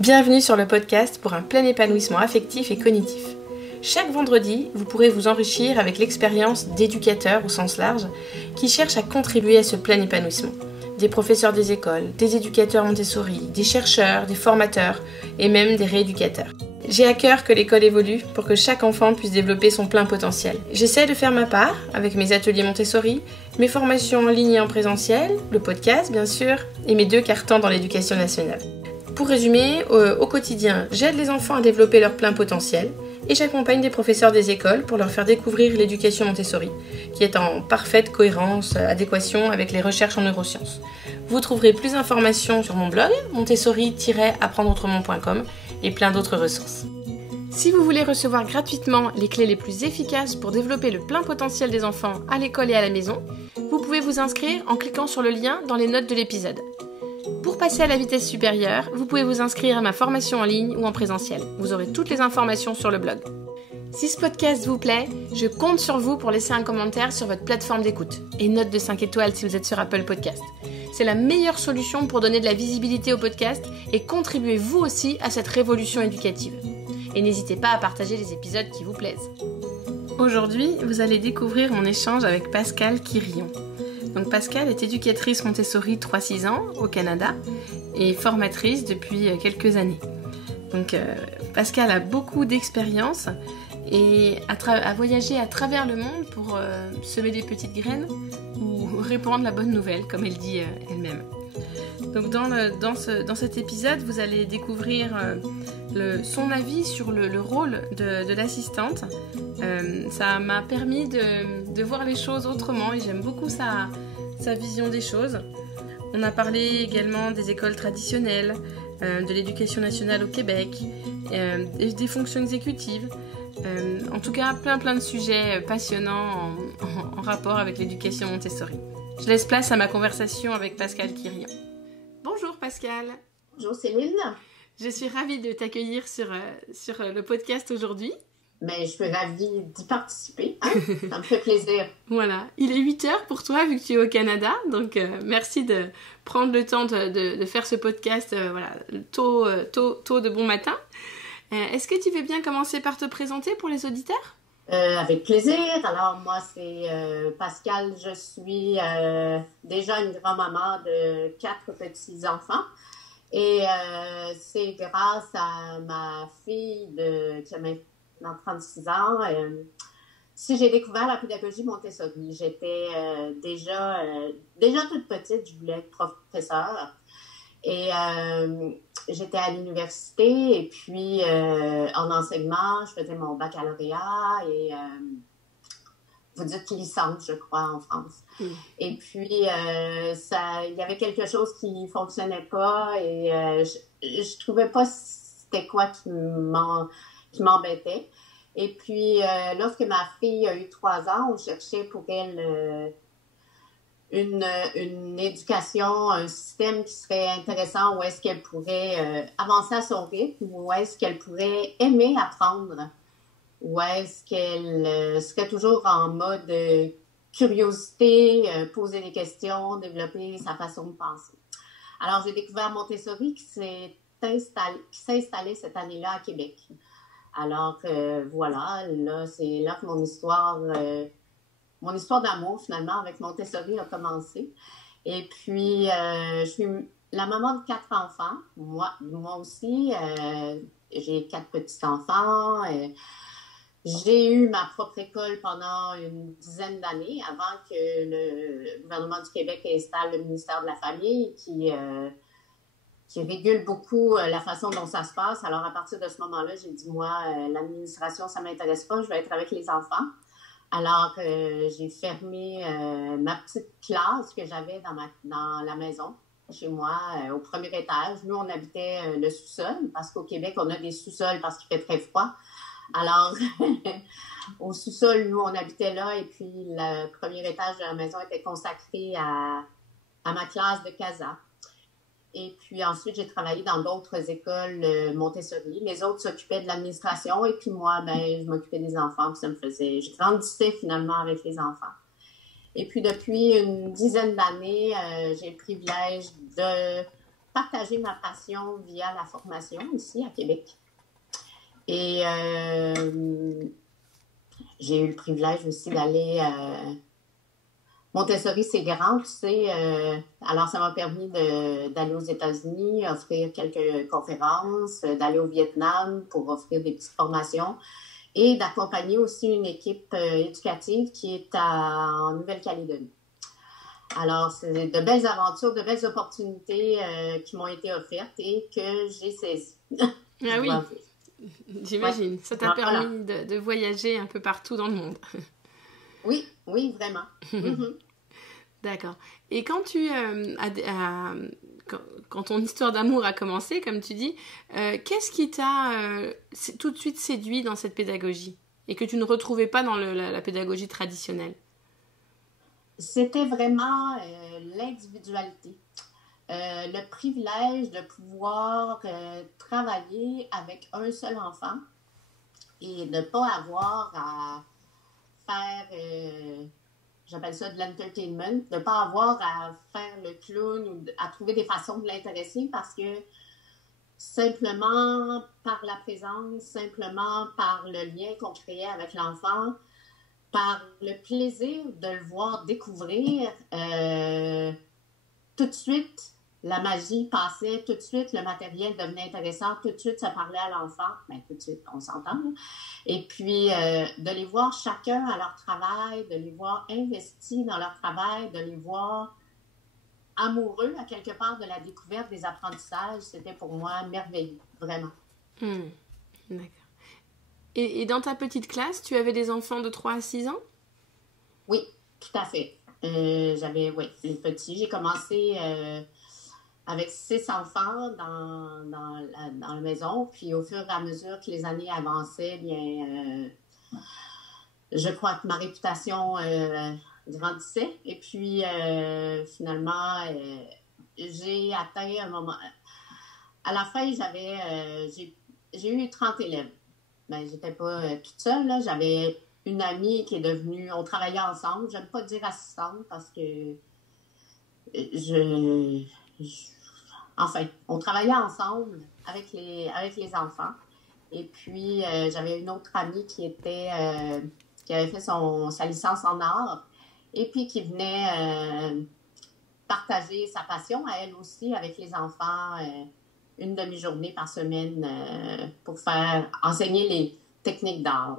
Bienvenue sur le podcast pour un plein épanouissement affectif et cognitif. Chaque vendredi, vous pourrez vous enrichir avec l'expérience d'éducateurs au sens large qui cherchent à contribuer à ce plein épanouissement. Des professeurs des écoles, des éducateurs Montessori, des chercheurs, des formateurs et même des rééducateurs. J'ai à cœur que l'école évolue pour que chaque enfant puisse développer son plein potentiel. J'essaie de faire ma part avec mes ateliers Montessori, mes formations en ligne et en présentiel, le podcast bien sûr, et mes 2 cartons dans l'éducation nationale. Pour résumer, au quotidien, j'aide les enfants à développer leur plein potentiel et j'accompagne des professeurs des écoles pour leur faire découvrir l'éducation Montessori, qui est en parfaite cohérence, adéquation avec les recherches en neurosciences. Vous trouverez plus d'informations sur mon blog, montessori-apprendreautrement.com et plein d'autres ressources. Si vous voulez recevoir gratuitement les clés les plus efficaces pour développer le plein potentiel des enfants à l'école et à la maison, vous pouvez vous inscrire en cliquant sur le lien dans les notes de l'épisode. Pour passer à la vitesse supérieure, vous pouvez vous inscrire à ma formation en ligne ou en présentiel. Vous aurez toutes les informations sur le blog. Si ce podcast vous plaît, je compte sur vous pour laisser un commentaire sur votre plateforme d'écoute et une note de 5 étoiles si vous êtes sur Apple Podcast. C'est la meilleure solution pour donner de la visibilité au podcast et contribuer vous aussi à cette révolution éducative. Et n'hésitez pas à partager les épisodes qui vous plaisent. Aujourd'hui, vous allez découvrir mon échange avec Pascale Quirion. Donc Pascale est éducatrice Montessori 3-6 ans au Canada et formatrice depuis quelques années. Donc Pascale a beaucoup d'expérience et a voyagé à travers le monde pour semer des petites graines ou répandre la bonne nouvelle, comme elle dit elle-même. Donc dans cet épisode, vous allez découvrir son avis sur le rôle de l'assistante. Ça m'a permis de voir les choses autrement et j'aime beaucoup sa vision des choses. On a parlé également des écoles traditionnelles, de l'éducation nationale au Québec, des fonctions exécutives. En tout cas, plein de sujets passionnants en rapport avec l'éducation Montessori. Je laisse place à ma conversation avec Pascale Quirion. Bonjour Pascale. Bonjour Céline. Je suis ravie de t'accueillir sur le podcast aujourd'hui. Mais je suis ravie d'y participer. Hein? Ça me fait plaisir. Voilà. Il est 8h pour toi vu que tu es au Canada. Donc, merci de prendre le temps de faire ce podcast tôt de bon matin. Est-ce que tu veux bien commencer par te présenter pour les auditeurs? Avec plaisir. Alors, moi, c'est Pascale. Je suis déjà une grand-maman de 4 petits-enfants. Et c'est grâce à ma fille qui a maintenant 36 ans. Si j'ai découvert la pédagogie Montessori, j'étais déjà toute petite, je voulais être professeure. Et j'étais à l'université et puis en enseignement, je faisais mon baccalauréat et vous dites licence, je crois, en France. Et puis, il y avait quelque chose qui ne fonctionnait pas et je trouvais pas c'était quoi qui m'embêtait. Et puis, lorsque ma fille a eu 3 ans, on cherchait pour elle une éducation, un système qui serait intéressant où est-ce qu'elle pourrait avancer à son rythme, où est-ce qu'elle pourrait aimer apprendre, où est-ce qu'elle serait toujours en mode curiosité, poser des questions, développer sa façon de penser. Alors, j'ai découvert Montessori qui s'est installé cette année-là à Québec. Alors, voilà, là, c'est là que mon histoire d'amour, finalement, avec Montessori a commencé. Et puis, je suis la maman de 4 enfants. Moi aussi, j'ai 4 petits-enfants. J'ai eu ma propre école pendant une dizaine d'années avant que le gouvernement du Québec installe le ministère de la Famille qui régule beaucoup la façon dont ça se passe. Alors, à partir de ce moment-là, j'ai dit, moi, l'administration, ça ne m'intéresse pas, je vais être avec les enfants. Alors, j'ai fermé ma petite classe que j'avais dans la maison, chez moi, au premier étage. Nous, on habitait le sous-sol, parce qu'au Québec, on a des sous-sols parce qu'il fait très froid. Alors, au sous-sol, nous, on habitait là, et puis le premier étage de la maison était consacré à ma classe de CASA. Et puis ensuite, j'ai travaillé dans d'autres écoles Montessori. Les autres s'occupaient de l'administration et puis moi, je m'occupais des enfants. Puis je grandissais finalement avec les enfants. Et puis depuis une dizaine d'années, j'ai le privilège de partager ma passion via la formation ici à Québec. Et j'ai eu le privilège aussi d'aller... Montessori, c'est grand, tu sais. Alors, ça m'a permis d'aller aux États-Unis, offrir quelques conférences, d'aller au Vietnam pour offrir des petites formations et d'accompagner aussi une équipe éducative qui est en Nouvelle-Calédonie. Alors, c'est de belles aventures, de belles opportunités qui m'ont été offertes et que j'ai saisies. Ah oui, j'imagine. Ouais. Ça t'a permis de voyager un peu partout dans le monde. Oui, oui, vraiment. Mm-hmm. D'accord. Et quand quand ton histoire d'amour a commencé, comme tu dis, qu'est-ce qui t'a tout de suite séduit dans cette pédagogie et que tu ne retrouvais pas dans la pédagogie traditionnelle? C'était vraiment l'individualité. Le privilège de pouvoir travailler avec un seul enfant et de ne pas avoir à faire, j'appelle ça de l'entertainment, de ne pas avoir à faire le clown ou à trouver des façons de l'intéresser parce que simplement par la présence, simplement par le lien qu'on créait avec l'enfant, par le plaisir de le voir découvrir, tout de suite, la magie passait, tout de suite, le matériel devenait intéressant, tout de suite, ça parlait à l'enfant, bien, tout de suite, on s'entend, là. Et puis, de les voir chacun à leur travail, de les voir investis dans leur travail, de les voir amoureux, à quelque part, de la découverte des apprentissages, c'était pour moi merveilleux, vraiment. D'accord. Et dans ta petite classe, tu avais des enfants de 3 à 6 ans? Oui, tout à fait. J'avais, oui, les petits. J'ai commencé avec 6 enfants dans la maison. Puis au fur et à mesure que les années avançaient, bien, je crois que ma réputation grandissait. Et puis, finalement, j'ai atteint un moment... À la fin, j'ai eu 30 élèves. Ben, j'étais pas toute seule, là. J'avais une amie qui est devenue... On travaillait ensemble. J'aime pas dire assistante parce que enfin, on travaillait ensemble avec les enfants. Et puis, j'avais une autre amie qui avait fait sa licence en art et puis qui venait partager sa passion à elle aussi avec les enfants une demi-journée par semaine pour enseigner les techniques d'art.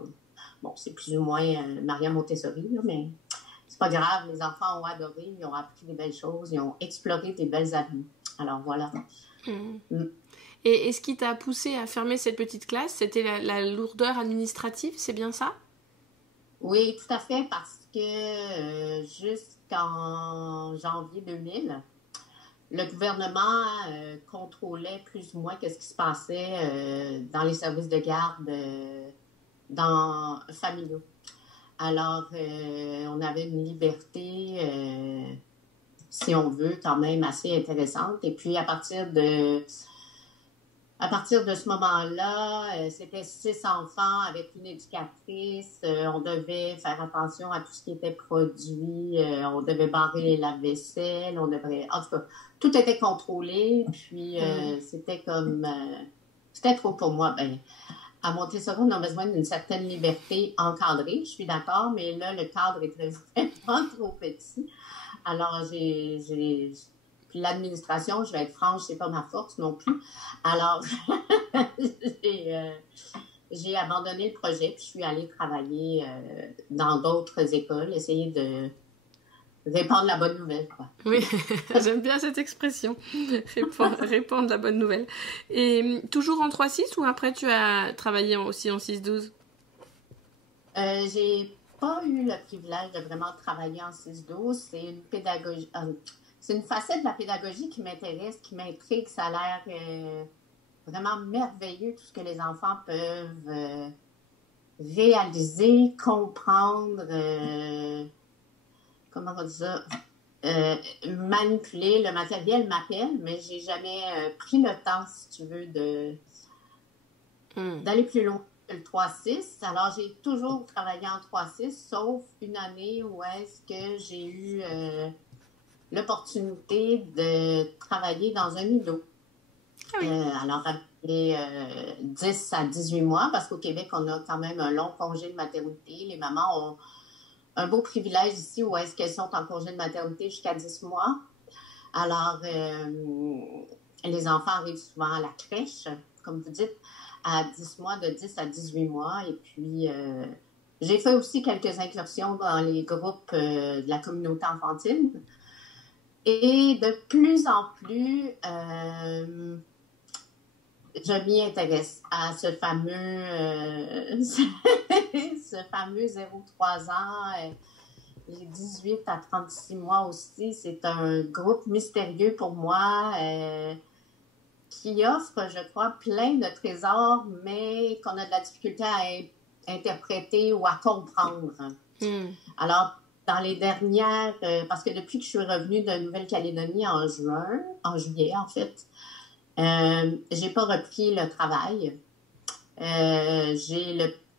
Bon, c'est plus ou moins Maria Montessori, là, mais c'est pas grave. Les enfants ont adoré, ils ont appris des belles choses, ils ont exploré des belles avenues. Alors, voilà. Et ce qui t'a poussé à fermer cette petite classe, c'était la lourdeur administrative, c'est bien ça? Oui, tout à fait, parce que jusqu'en janvier 2000, le gouvernement contrôlait plus ou moins ce qui se passait dans les services de garde familiaux. Alors, on avait une liberté, si on veut, quand même assez intéressante. Et puis, à partir de ce moment-là, c'était 6 enfants avec une éducatrice. On devait faire attention à tout ce qui était produit. On devait barrer les lave-vaisselle. En tout cas, tout était contrôlé. Puis, c'était comme... c'était trop pour moi. Ben, à Montessori, on a besoin d'une certaine liberté encadrée. Je suis d'accord, mais là, le cadre est vraiment trop petit. Alors, puis l'administration, je vais être franche, c'est pas ma force non plus. Alors, j'ai abandonné le projet, puis je suis allée travailler dans d'autres écoles, essayer de répandre la bonne nouvelle, quoi. Oui, j'aime bien cette expression, répandre la bonne nouvelle. Et toujours en 3-6 ou après tu as travaillé aussi en 6-12? J'ai pas eu le privilège de vraiment travailler en 6-12. C'est une pédagogie... c'est une facette de la pédagogie qui m'intéresse, qui m'intrigue. Ça a l'air vraiment merveilleux, tout ce que les enfants peuvent réaliser, comprendre, comment on dit ça, manipuler. Le matériel m'appelle, mais j'ai jamais pris le temps, si tu veux, d'aller plus loin que le 3-6. Alors, j'ai toujours travaillé en 3-6, sauf une année où est-ce que j'ai eu l'opportunité de travailler dans un îlot. Ah oui. Alors, avec les 10 à 18 mois, parce qu'au Québec, on a quand même un long congé de maternité. Les mamans ont un beau privilège ici où est-ce qu'elles sont en congé de maternité jusqu'à 10 mois. Alors, les enfants arrivent souvent à la crèche, comme vous dites, à 10 mois, de 10 à 18 mois. Et puis, j'ai fait aussi quelques incursions dans les groupes de la communauté enfantine. Et de plus en plus, je m'y intéresse à ce fameux 0-3 ans, les 18 à 36 mois aussi. C'est un groupe mystérieux pour moi qui offre, je crois, plein de trésors, mais qu'on a de la difficulté à interpréter ou à comprendre. Alors, dans les dernières, parce que depuis que je suis revenue de Nouvelle-Calédonie en juillet en fait, j'ai pas repris le travail.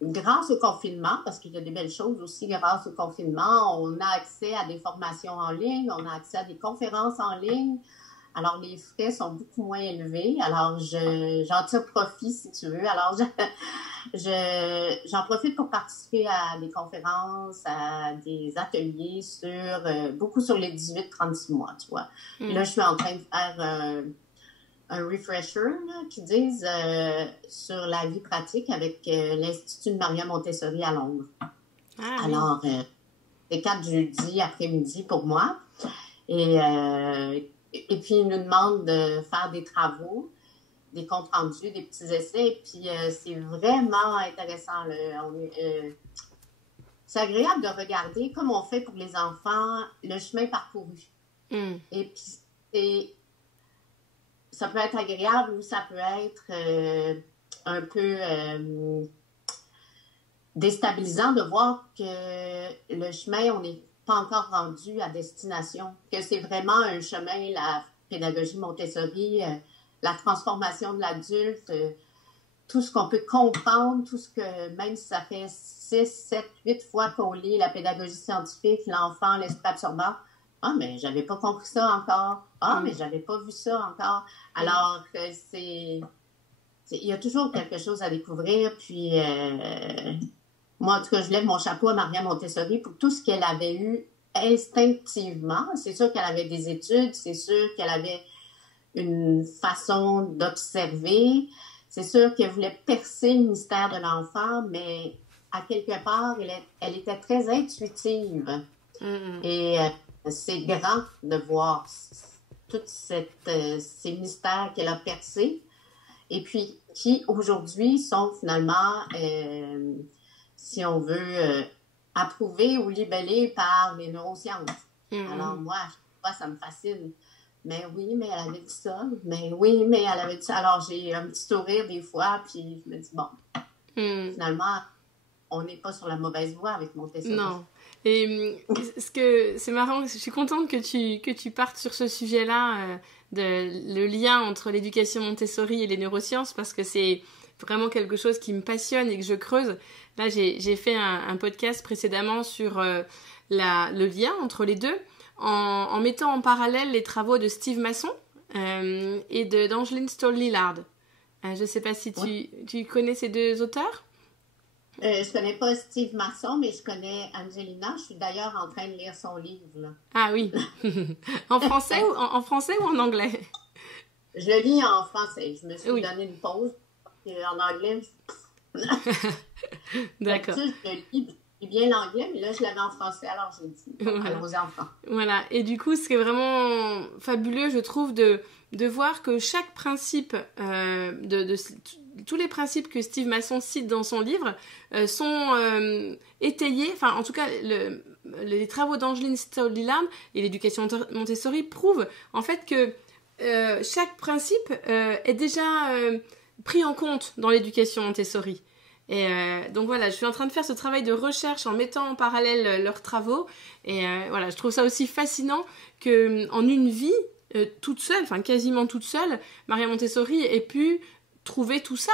Grâce au confinement, parce qu'il y a des belles choses aussi grâce au confinement, on a accès à des formations en ligne, on a accès à des conférences en ligne. Alors, les frais sont beaucoup moins élevés. Alors, j'en tire profit, si tu veux. Alors, j'en profite pour participer à des conférences, à des ateliers beaucoup sur les 18-36 mois, tu vois. Là, je suis en train de faire un refresher, là, qui disent sur la vie pratique avec l'Institut de Maria Montessori à Londres. Alors, c'est 4 jeudis après-midi pour moi. Et puis, ils nous demandent de faire des travaux, des comptes rendus, des petits essais. Et puis, c'est vraiment intéressant. C'est agréable de regarder, comme on fait pour les enfants, le chemin parcouru. Et puis, ça peut être agréable ou ça peut être un peu déstabilisant de voir que le chemin, on n'est pas encore rendu à destination, que c'est vraiment un chemin, la pédagogie Montessori, la transformation de l'adulte, tout ce qu'on peut comprendre, tout ce que, même si ça fait 6, 7, 8 fois qu'on lit la pédagogie scientifique, l'enfant, l'esprit absorbant, ah, mais j'avais pas compris ça encore. Ah, mais j'avais pas vu ça encore. Alors, il y a toujours quelque chose à découvrir. Puis, moi, en tout cas, je lève mon chapeau à Maria Montessori pour tout ce qu'elle avait eu instinctivement. C'est sûr qu'elle avait des études, c'est sûr qu'elle avait une façon d'observer. C'est sûr qu'elle voulait percer le mystère de l'enfant, mais à quelque part, elle était très intuitive. Et c'est grand de voir tous ces mystères qu'elle a percés et puis qui, aujourd'hui, sont finalement, si on veut, approuvés ou libellés par les neurosciences. Alors, moi, ça me fascine. Mais oui, mais elle avait dit ça. Mais oui, mais elle avait dit ça. Alors, j'ai un petit sourire des fois, puis je me dis, bon, finalement, on n'est pas sur la mauvaise voie avec Montessori. Non. Et c'est marrant, je suis contente que tu partes sur ce sujet-là, le lien entre l'éducation Montessori et les neurosciences, parce que c'est vraiment quelque chose qui me passionne et que je creuse. Là, j'ai fait un podcast précédemment sur le lien entre les deux, en mettant en parallèle les travaux de Steve Masson et d'Angeline Stoll-Lillard. Je ne sais pas si tu connais ces deux auteurs. Je connais pas Steve Masson, mais je connais Angelina. Je suis d'ailleurs en train de lire son livre. Là. Ah oui. En français ou en anglais? Je le lis en français. Je me suis donné une pause. En anglais, D'accord. Je lis bien l'anglais, mais là, je l'avais en français, alors j'ai dit aux enfants. Voilà. Et du coup, ce qui est vraiment fabuleux, je trouve, de voir que chaque principe tous les principes que Steve Masson cite dans son livre sont étayés, enfin en tout cas les travaux d'Angeline Stoll-Lillard et l'éducation Montessori prouvent en fait que chaque principe est déjà pris en compte dans l'éducation Montessori. Et donc voilà, je suis en train de faire ce travail de recherche en mettant en parallèle leurs travaux et voilà, je trouve ça aussi fascinant qu'en une vie toute seule, enfin quasiment toute seule, Maria Montessori ait pu trouver tout ça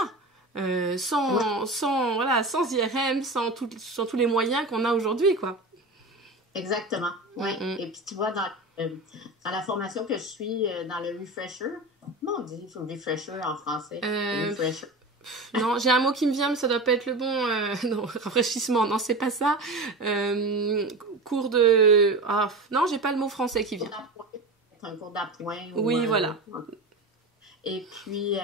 sans IRM, sans tous les moyens qu'on a aujourd'hui, quoi. Exactement, oui. Et puis tu vois, dans dans la formation que je suis dans le refresher. Comment on dit refresher en français? Refresher. Non, j'ai un mot qui me vient, mais ça doit pas être le bon. Non, rafraîchissement, non, c'est pas ça. Cours de... Ah, non, j'ai pas le mot français qui vient. Un cours d'appoint. Oui, voilà. Et puis,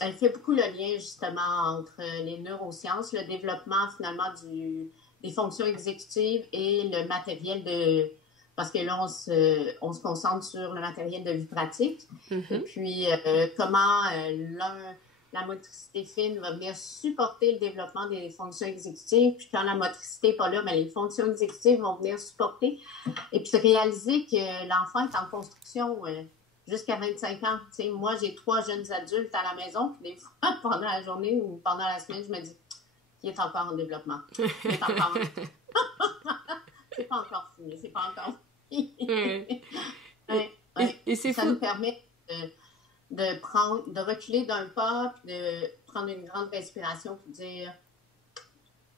elle fait beaucoup le lien, justement, entre les neurosciences, le développement, finalement, des fonctions exécutives et le matériel de... Parce que là, on se concentre sur le matériel de vie pratique. Et puis, comment la motricité fine va venir supporter le développement des fonctions exécutives. Puis quand la motricité n'est pas là, bien, les fonctions exécutives vont venir supporter. Et puis, réaliser que l'enfant est en construction jusqu'à 25 ans. Tu sais, moi, j'ai 3 jeunes adultes à la maison. Puis des fois, pendant la journée ou pendant la semaine, je me dis qu'il est encore en développement. Il est encore... c'est pas encore fini. C'est pas encore fini. Et c'est ça fou. nous permet de reculer d'un pas, puis de prendre une grande respiration, puis dire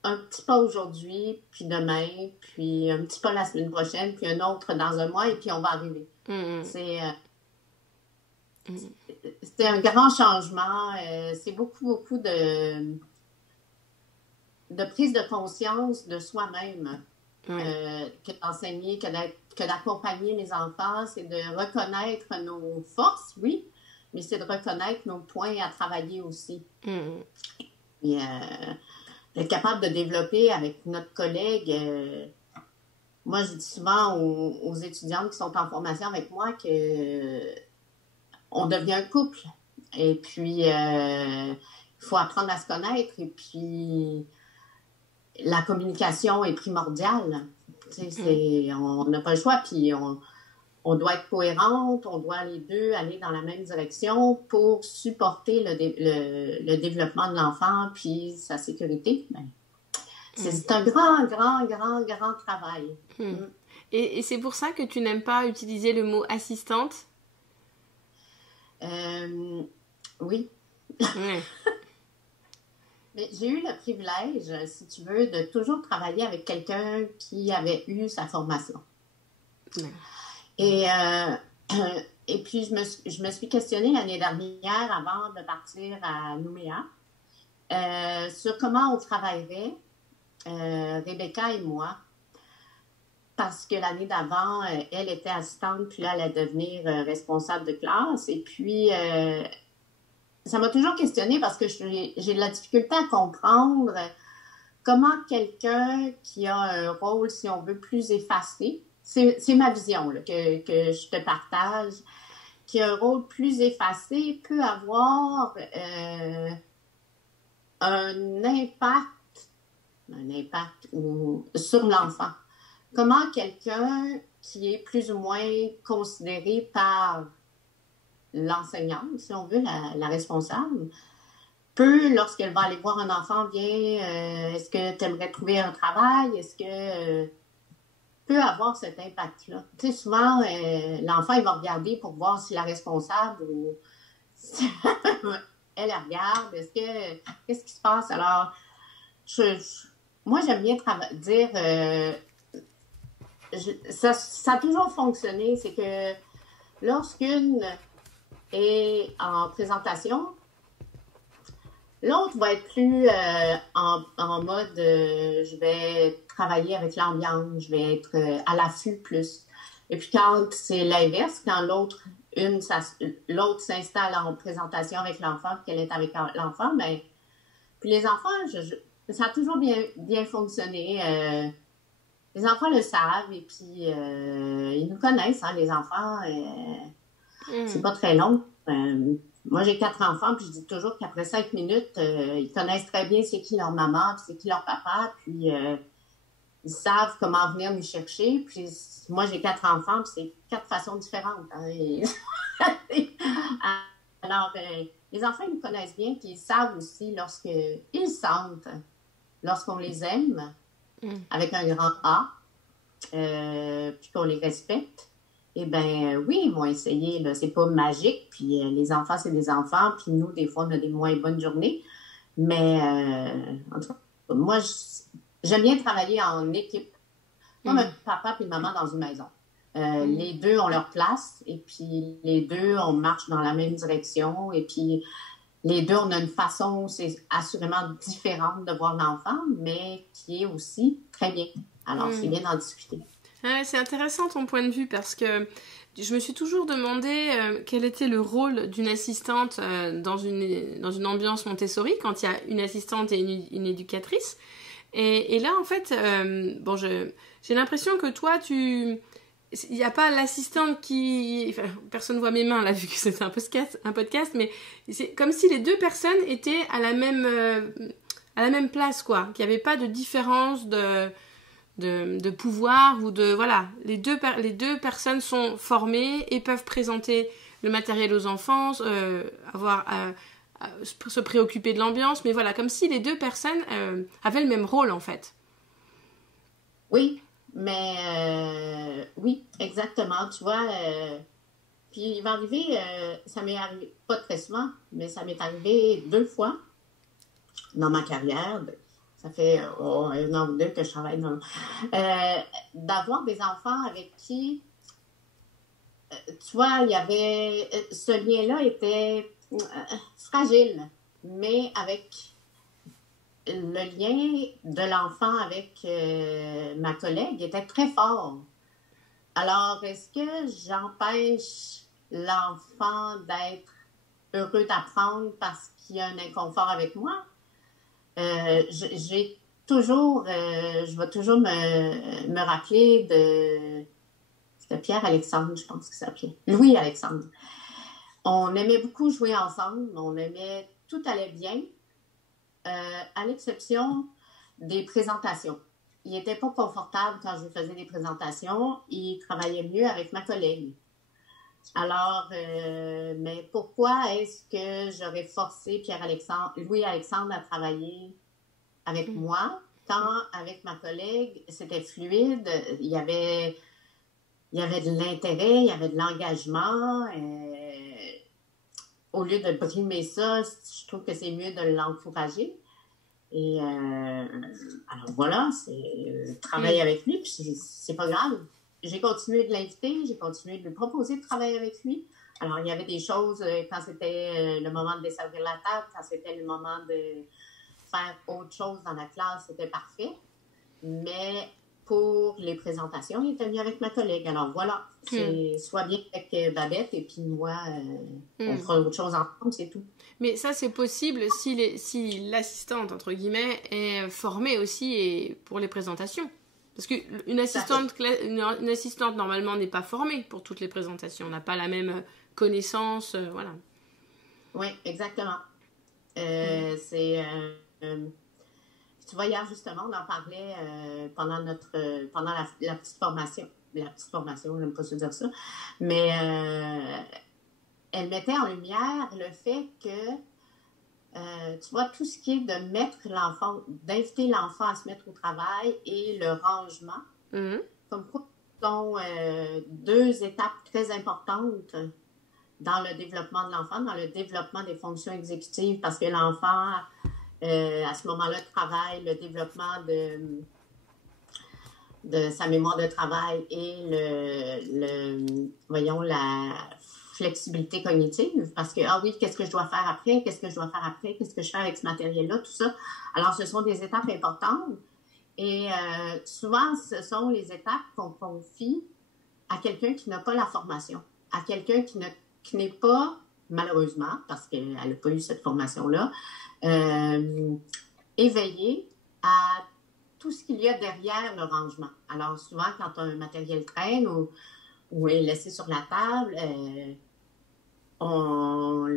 un petit pas aujourd'hui, puis demain, puis un petit pas la semaine prochaine, puis un autre dans un mois, et puis on va arriver. C'est un grand changement. C'est beaucoup de prise de conscience de soi-même que d'enseigner, que d'accompagner les enfants. C'est de reconnaître nos forces, oui, mais c'est de reconnaître nos points à travailler aussi. Et d'être capable de développer avec notre collègue. Moi, je dis souvent aux étudiantes qui sont en formation avec moi que on devient un couple. Et puis, il faut apprendre à se connaître. Et puis, la communication est primordiale. Tu sais, on n'a pas le choix. Puis, on doit être cohérente. On doit les deux aller dans la même direction pour supporter le développement de l'enfant puis sa sécurité. Ben, c'est un grand travail. Et c'est pour ça que tu n'aimes pas utiliser le mot assistante? Oui. Mais j'ai eu le privilège, si tu veux, de toujours travailler avec quelqu'un qui avait eu sa formation. Et puis, je me suis questionnée l'année dernière, avant de partir à Nouméa, sur comment on travaillerait, Rebecca et moi, parce que l'année d'avant, elle était assistante, puis là, elle allait devenir responsable de classe. Et puis, ça m'a toujours questionnée parce que j'ai de la difficulté à comprendre comment quelqu'un qui a un rôle, si on veut, plus effacé, c'est ma vision là, que je te partage, qui a un rôle plus effacé, peut avoir un impact sur l'enfant. Comment quelqu'un qui est plus ou moins considéré par l'enseignante, si on veut, la responsable, peut, lorsqu'elle va aller voir un enfant, est-ce que tu aimerais trouver un travail? Est-ce que peut avoir cet impact-là? Tu sais, souvent, l'enfant, il va regarder pour voir si la responsable ou elle regarde. Qu'est-ce qui se passe? Alors, moi, j'aime bien dire... ça a toujours fonctionné, c'est que lorsqu'une est en présentation, l'autre va être plus en mode je vais travailler avec l'ambiance, je vais être à l'affût plus. Et puis quand c'est l'inverse, quand l'autre s'installe en présentation avec l'enfant puis qu'elle est avec l'enfant, ben puis les enfants, ça a toujours bien fonctionné. Les enfants le savent et puis ils nous connaissent, hein, les enfants. C'est pas très long. Moi, j'ai 4 enfants, puis je dis toujours qu'après 5 minutes, ils connaissent très bien c'est qui leur maman, puis c'est qui leur papa, puis ils savent comment venir nous chercher. Puis moi, j'ai 4 enfants, puis c'est 4 façons différentes. Hein, Alors, les enfants, ils nous connaissent bien, puis ils savent aussi ils sentent lorsqu'on les aime, avec un grand A, puis qu'on les respecte. Eh bien, oui, ils vont essayer, là, c'est pas magique, puis les enfants, c'est des enfants, puis nous, des fois, on a des moins bonnes journées, mais en tout cas, moi, j'aime bien travailler en équipe. Moi, mon papa et maman dans une maison. Les deux ont leur place et puis les deux, on marche dans la même direction et puis les deux, on a une façon, c'est assurément différente de voir l'enfant, mais qui est aussi très bien. Alors, c'est bien d'en discuter. C'est intéressant ton point de vue parce que je me suis toujours demandé quel était le rôle d'une assistante dans une ambiance Montessori quand il y a une assistante et une éducatrice. Et là, en fait, j'ai l'impression que toi, il n'y a pas l'assistante qui... Enfin, personne ne voit mes mains là, vu que c'est un podcast, mais c'est comme si les deux personnes étaient à la même place, quoi. Qu'il n'y avait pas de différence de pouvoir ou de... Voilà, les deux personnes sont formées et peuvent présenter le matériel aux enfants, se préoccuper de l'ambiance, mais voilà, comme si les deux personnes avaient le même rôle, en fait. Oui. Mais oui, exactement. Tu vois, puis il va arriver, ça m'est arrivé, pas très souvent, mais ça m'est arrivé 2 fois dans ma carrière. Ça fait un an ou 2 que je travaille d'avoir des enfants avec qui, tu vois, il y avait, ce lien-là était fragile, mais avec le lien de l'enfant avec ma collègue était très fort. Alors, est-ce que j'empêche l'enfant d'être heureux d'apprendre parce qu'il y a un inconfort avec moi? Je vais toujours me rappeler c'était Pierre-Alexandre, je pense qu'il s'appelait. Louis-Alexandre. On aimait beaucoup jouer ensemble, tout allait bien. À l'exception des présentations. Il n'était pas confortable quand je faisais des présentations. Il travaillait mieux avec ma collègue. Alors, mais pourquoi est-ce que j'aurais forcé Louis-Alexandre à travailler avec moi quand avec ma collègue, c'était fluide, il y avait de l'intérêt, il y avait de l'engagement. Au lieu de brimer ça, je trouve que c'est mieux de l'encourager. Et alors voilà, c'est travailler avec lui, puis c'est pas grave. J'ai continué de l'inviter, j'ai continué de lui proposer de travailler avec lui. Alors, il y avait des choses, quand c'était le moment de desservir la table, quand c'était le moment de faire autre chose dans la classe, c'était parfait. Mais pour les présentations, il était venu avec ma collègue. Alors voilà, c'est soit bien avec Babette et puis moi, on fera autre chose ensemble, c'est tout. Mais ça, c'est possible si l'assistante, entre guillemets, est formée aussi pour les présentations. Parce qu'une assistante, normalement, n'est pas formée pour toutes les présentations. On n'a pas la même connaissance, voilà. Oui, exactement. Tu vois, hier, justement, on en parlait pendant la petite formation. La petite formation, j'aime pas se dire ça. Mais elle mettait en lumière le fait que, tu vois, tout ce qui est de d'inviter l'enfant à se mettre au travail et le rangement, comme quoi, sont 2 étapes très importantes dans le développement de l'enfant, dans le développement des fonctions exécutives, parce que l'enfant... à ce moment-là, travaille le développement de sa mémoire de travail et la flexibilité cognitive. Parce que, qu'est-ce que je dois faire après? Qu'est-ce que je dois faire après? Qu'est-ce que je fais avec ce matériel-là? Tout ça. Alors, ce sont des étapes importantes. Et souvent, ce sont les étapes qu'on confie à quelqu'un qui n'a pas la formation, à quelqu'un qui n'est pas, malheureusement, parce qu'elle n'a pas eu cette formation-là, éveillé à tout ce qu'il y a derrière le rangement. Alors, souvent, quand un matériel traîne ou est laissé sur la table,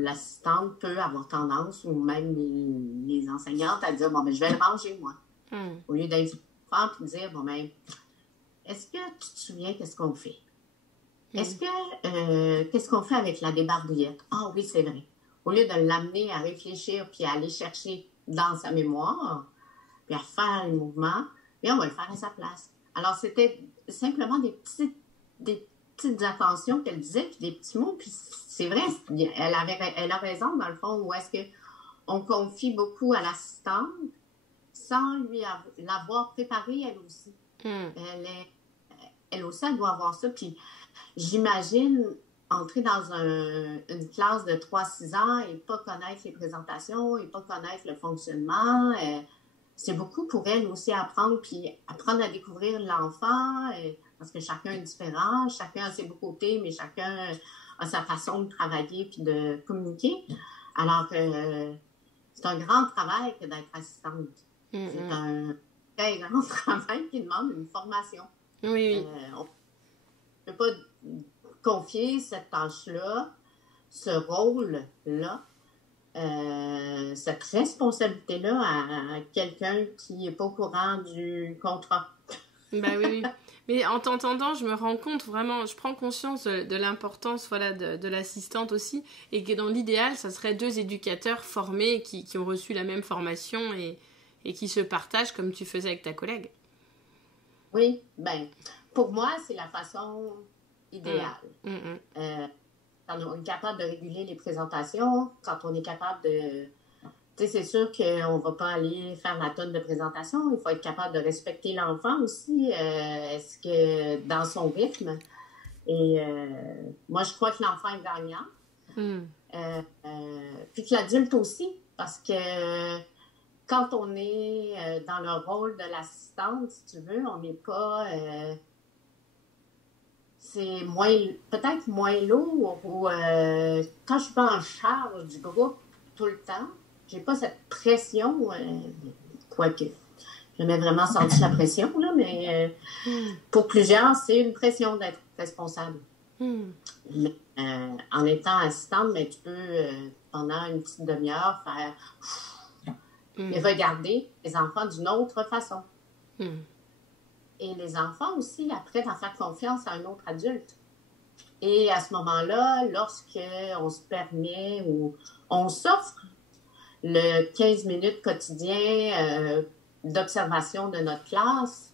l'assistante peut avoir tendance, ou même les enseignantes, à dire, je vais le ranger, moi. Au lieu d'être fort et de dire, est-ce que tu te souviens qu'est-ce qu'on fait? Est-ce que, qu'est-ce qu'on fait avec la débarbouillette? Ah oui, c'est vrai. Au lieu de l'amener à réfléchir puis à aller chercher dans sa mémoire, puis à faire les mouvements, puis on va le faire à sa place. Alors, c'était simplement des petites attentions qu'elle disait, puis des petits mots, puis c'est vrai, elle a raison, dans le fond, où est-ce qu'on confie beaucoup à l'assistante sans l'avoir préparée, elle aussi. elle aussi, elle doit avoir ça. Puis j'imagine entrer dans une classe de 3-6 ans et pas connaître les présentations et pas connaître le fonctionnement. C'est beaucoup pour elle aussi à apprendre, puis apprendre à découvrir l'enfant, parce que chacun est différent, chacun a ses beaux côtés, mais chacun a sa façon de travailler puis de communiquer. Alors que c'est un grand travail que d'être assistante. C'est un très grand travail qui demande une formation. Oui. On ne peut pas confier cette tâche-là, ce rôle-là, cette responsabilité-là à quelqu'un qui n'est pas au courant du contrat. Ben oui. Mais en t'entendant, je me rends compte vraiment, je prends conscience de l'importance de l'assistante aussi, et que dans l'idéal, ça serait 2 éducateurs formés qui ont reçu la même formation et qui se partagent comme tu faisais avec ta collègue. Oui, ben pour moi, c'est la façon idéale. Quand on est capable de réguler les présentations, quand on est capable de... Tu sais, c'est sûr qu'on ne va pas aller faire la tonne de présentations. Il faut être capable de respecter l'enfant aussi. Est-ce que dans son rythme? Et moi, je crois que l'enfant est gagnant. Puis que l'adulte aussi. Parce que quand on est dans le rôle de l'assistante, si tu veux, on n'est pas... c'est peut-être moins lourd ou quand je suis pas en charge du groupe tout le temps, j'ai pas cette pression, quoique j'ai jamais vraiment senti la pression, là, mais pour plusieurs, c'est une pression d'être responsable. Mais, en étant assistante, mais tu peux, pendant une petite demi-heure, faire et regarder les enfants d'une autre façon. Et les enfants aussi apprennent à faire confiance à un autre adulte. Et à ce moment-là, lorsqu'on se permet ou on s'offre le 15 minutes quotidien d'observation de notre classe,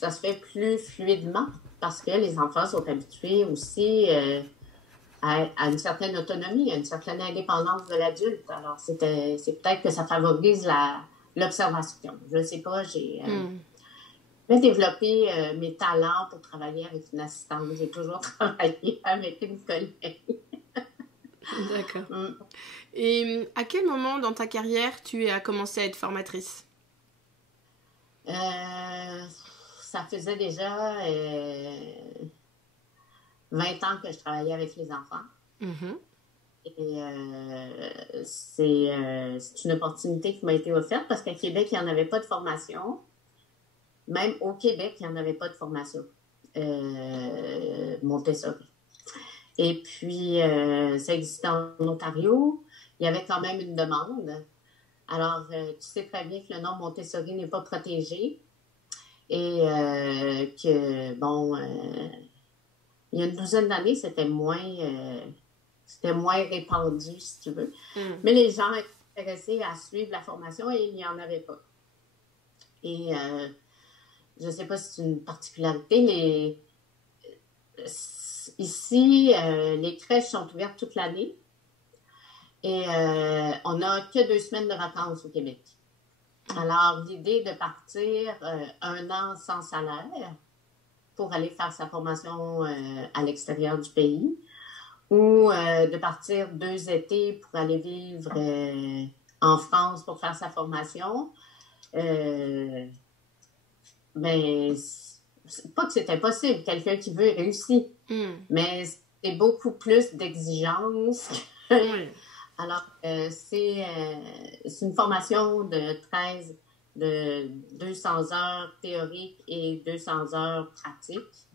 ça se fait plus fluidement parce que les enfants sont habitués aussi à une certaine autonomie, à une certaine indépendance de l'adulte. Alors, c'est peut-être que ça favorise l'observation. Je ne sais pas, j'ai développé mes talents pour travailler avec une assistante. J'ai toujours travaillé avec une collègue. D'accord. Et à quel moment dans ta carrière tu as commencé à être formatrice? Ça faisait déjà 20 ans que je travaillais avec les enfants. Et c'est une opportunité qui m'a été offerte parce qu'à Québec, il n'y en avait pas de formation. Même au Québec, il n'y en avait pas de formation Montessori. Et puis, ça existait en Ontario. Il y avait quand même une demande. Alors, tu sais très bien que le nom Montessori n'est pas protégé et que, bon, il y a une douzaine d'années, c'était moins répandu, si tu veux. Mais les gens étaient intéressés à suivre la formation et il n'y en avait pas. Et je ne sais pas si c'est une particularité, ici, les crèches sont ouvertes toute l'année et on n'a que 2 semaines de vacances au Québec. Alors, l'idée de partir 1 an sans salaire pour aller faire sa formation à l'extérieur du pays ou de partir 2 étés pour aller vivre en France pour faire sa formation, mais c'est pas que c'est impossible. Quelqu'un qui veut réussir. Mais c'est beaucoup plus d'exigences. Alors, c'est une formation de 200 heures théoriques et 200 heures pratiques.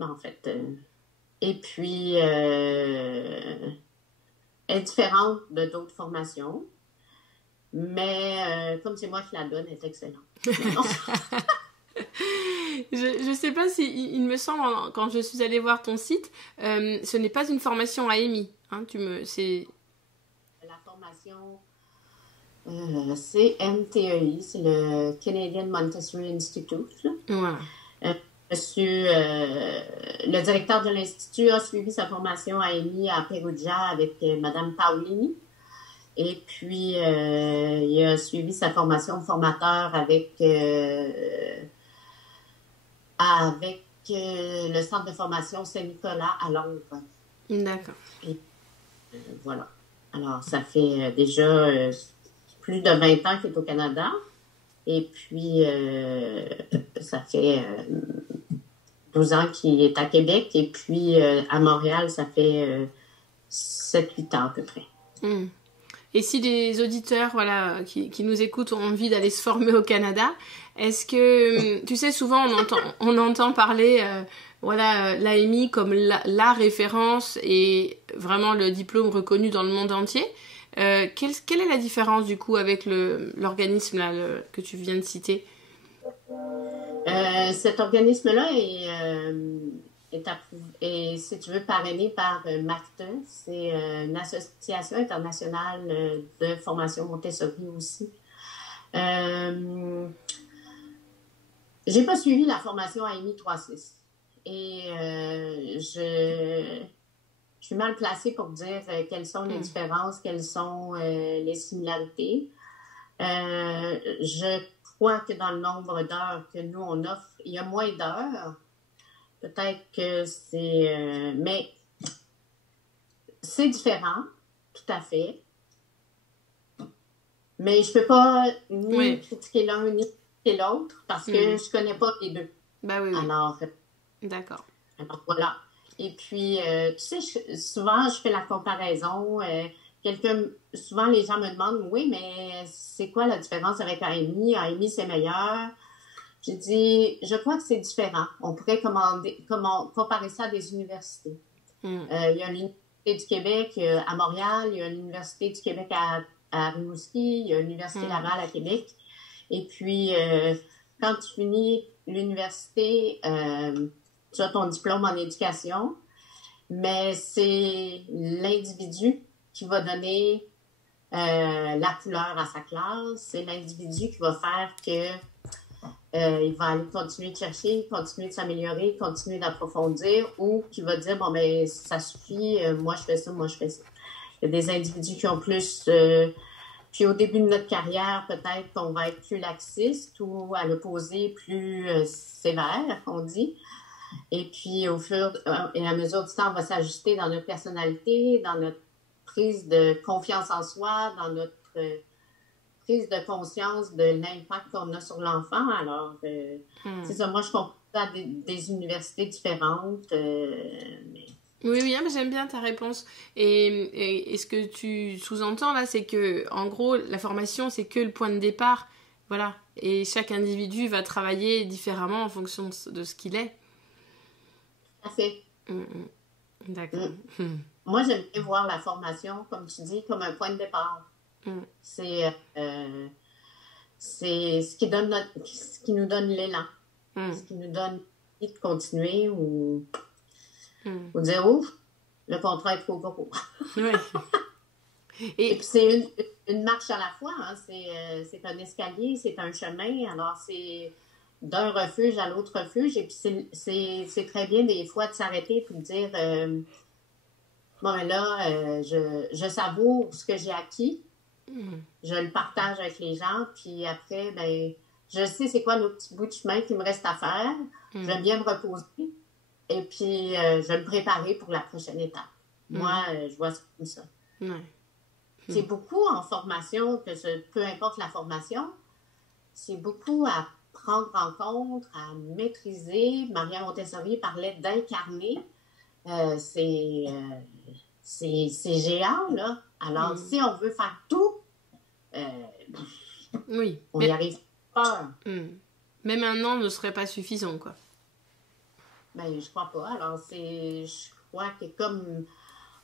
En fait, et puis, elle est différente de d'autres formations. Mais comme c'est moi qui la donne, elle est excellente. Je sais pas si il me semble quand je suis allée voir ton site, ce n'est pas une formation AMI. Hein, La formation, c'est MTEI, c'est le Canadian Montessori Institute. Voilà. Le directeur de l'Institut a suivi sa formation AMI à Perugia avec Mme Paolini. Et puis, il a suivi sa formation de formateur avec le centre de formation Saint-Nicolas à Londres. D'accord. Et voilà. Alors, ça fait déjà plus de 20 ans qu'il est au Canada. Et puis, ça fait 12 ans qu'il est à Québec. Et puis, à Montréal, ça fait 7-8 ans à peu près. Et si des auditeurs voilà, qui nous écoutent ont envie d'aller se former au Canada, est-ce que, tu sais, souvent on entend parler l'AMI comme la référence et vraiment le diplôme reconnu dans le monde entier. Quelle est la différence du coup avec l'organisme là, que tu viens de citer? Cet organisme-là est approuvé, si tu veux, parrainé par MACTA. C'est une association internationale de formation Montessori aussi. J'ai pas suivi la formation AMI 3.6 et je suis mal placée pour dire quelles sont les différences, quelles sont les similarités. Je crois que dans le nombre d'heures que nous on offre, il y a moins d'heures. Peut-être que c'est... mais c'est différent, tout à fait. Mais je peux pas ni critiquer l'un ni critiquer l'autre parce que je connais pas les deux. Ben oui. Alors, d'accord. Alors, voilà. Et puis, tu sais, souvent, je fais la comparaison. Souvent, les gens me demandent, oui, mais c'est quoi la différence avec AMI? AMI, c'est meilleur. J'ai dit, je crois que c'est différent. On pourrait comparer ça à des universités. Il y a l'Université du Québec à Montréal, il y a l'Université du Québec à Rimouski, il y a l'Université Laval à Québec. Et puis, quand tu finis l'université, tu as ton diplôme en éducation, mais c'est l'individu qui va donner la couleur à sa classe. C'est l'individu qui va faire que il va aller continuer de chercher, continuer de s'améliorer, continuer d'approfondir, ou qui va dire, bon, ben ça suffit, moi je fais ça, moi je fais ça. Il y a des individus qui ont plus... puis au début de notre carrière, peut-être qu'on va être plus laxiste ou à l'opposé, plus sévère, on dit. Et puis au fur et à mesure du temps, on va s'ajuster dans notre personnalité, dans notre prise de confiance en soi, dans notre prise de conscience de l'impact qu'on a sur l'enfant. Alors, c'est ça, moi je comprends ça à des universités différentes. Mais... Oui, mais j'aime bien ta réponse. Et ce que tu sous-entends là, c'est que, en gros, la formation, c'est que le point de départ. Voilà. Et chaque individu va travailler différemment en fonction de ce qu'il est. Tout à fait. D'accord. Moi, j'aime bien voir la formation, comme tu dis, comme un point de départ. C'est ce qui nous donne l'élan. Ce qui nous donne envie de continuer ou dire, ouf, le contrat est trop gros. Oui. Et puis, c'est une marche à la fois. Hein. C'est un escalier, c'est un chemin. Alors, c'est d'un refuge à l'autre refuge. Et puis, c'est très bien des fois de s'arrêter et de dire, bon, mais là, je savoure ce que j'ai acquis. Je le partage avec les gens. Puis après, ben, je sais c'est quoi le petit bout de chemin qu'il me reste à faire. J'aime bien me reposer. Et puis, je vais me préparer pour la prochaine étape. Moi, je vois ça comme ça. C'est beaucoup en formation, peu importe la formation, c'est beaucoup à prendre en compte, à maîtriser. Maria Montessori parlait d'incarner. C'est géant, là. Alors, si on veut faire tout, on y arrive pas. Même un an ne serait pas suffisant, quoi. Ben, je crois pas. Alors, je crois que comme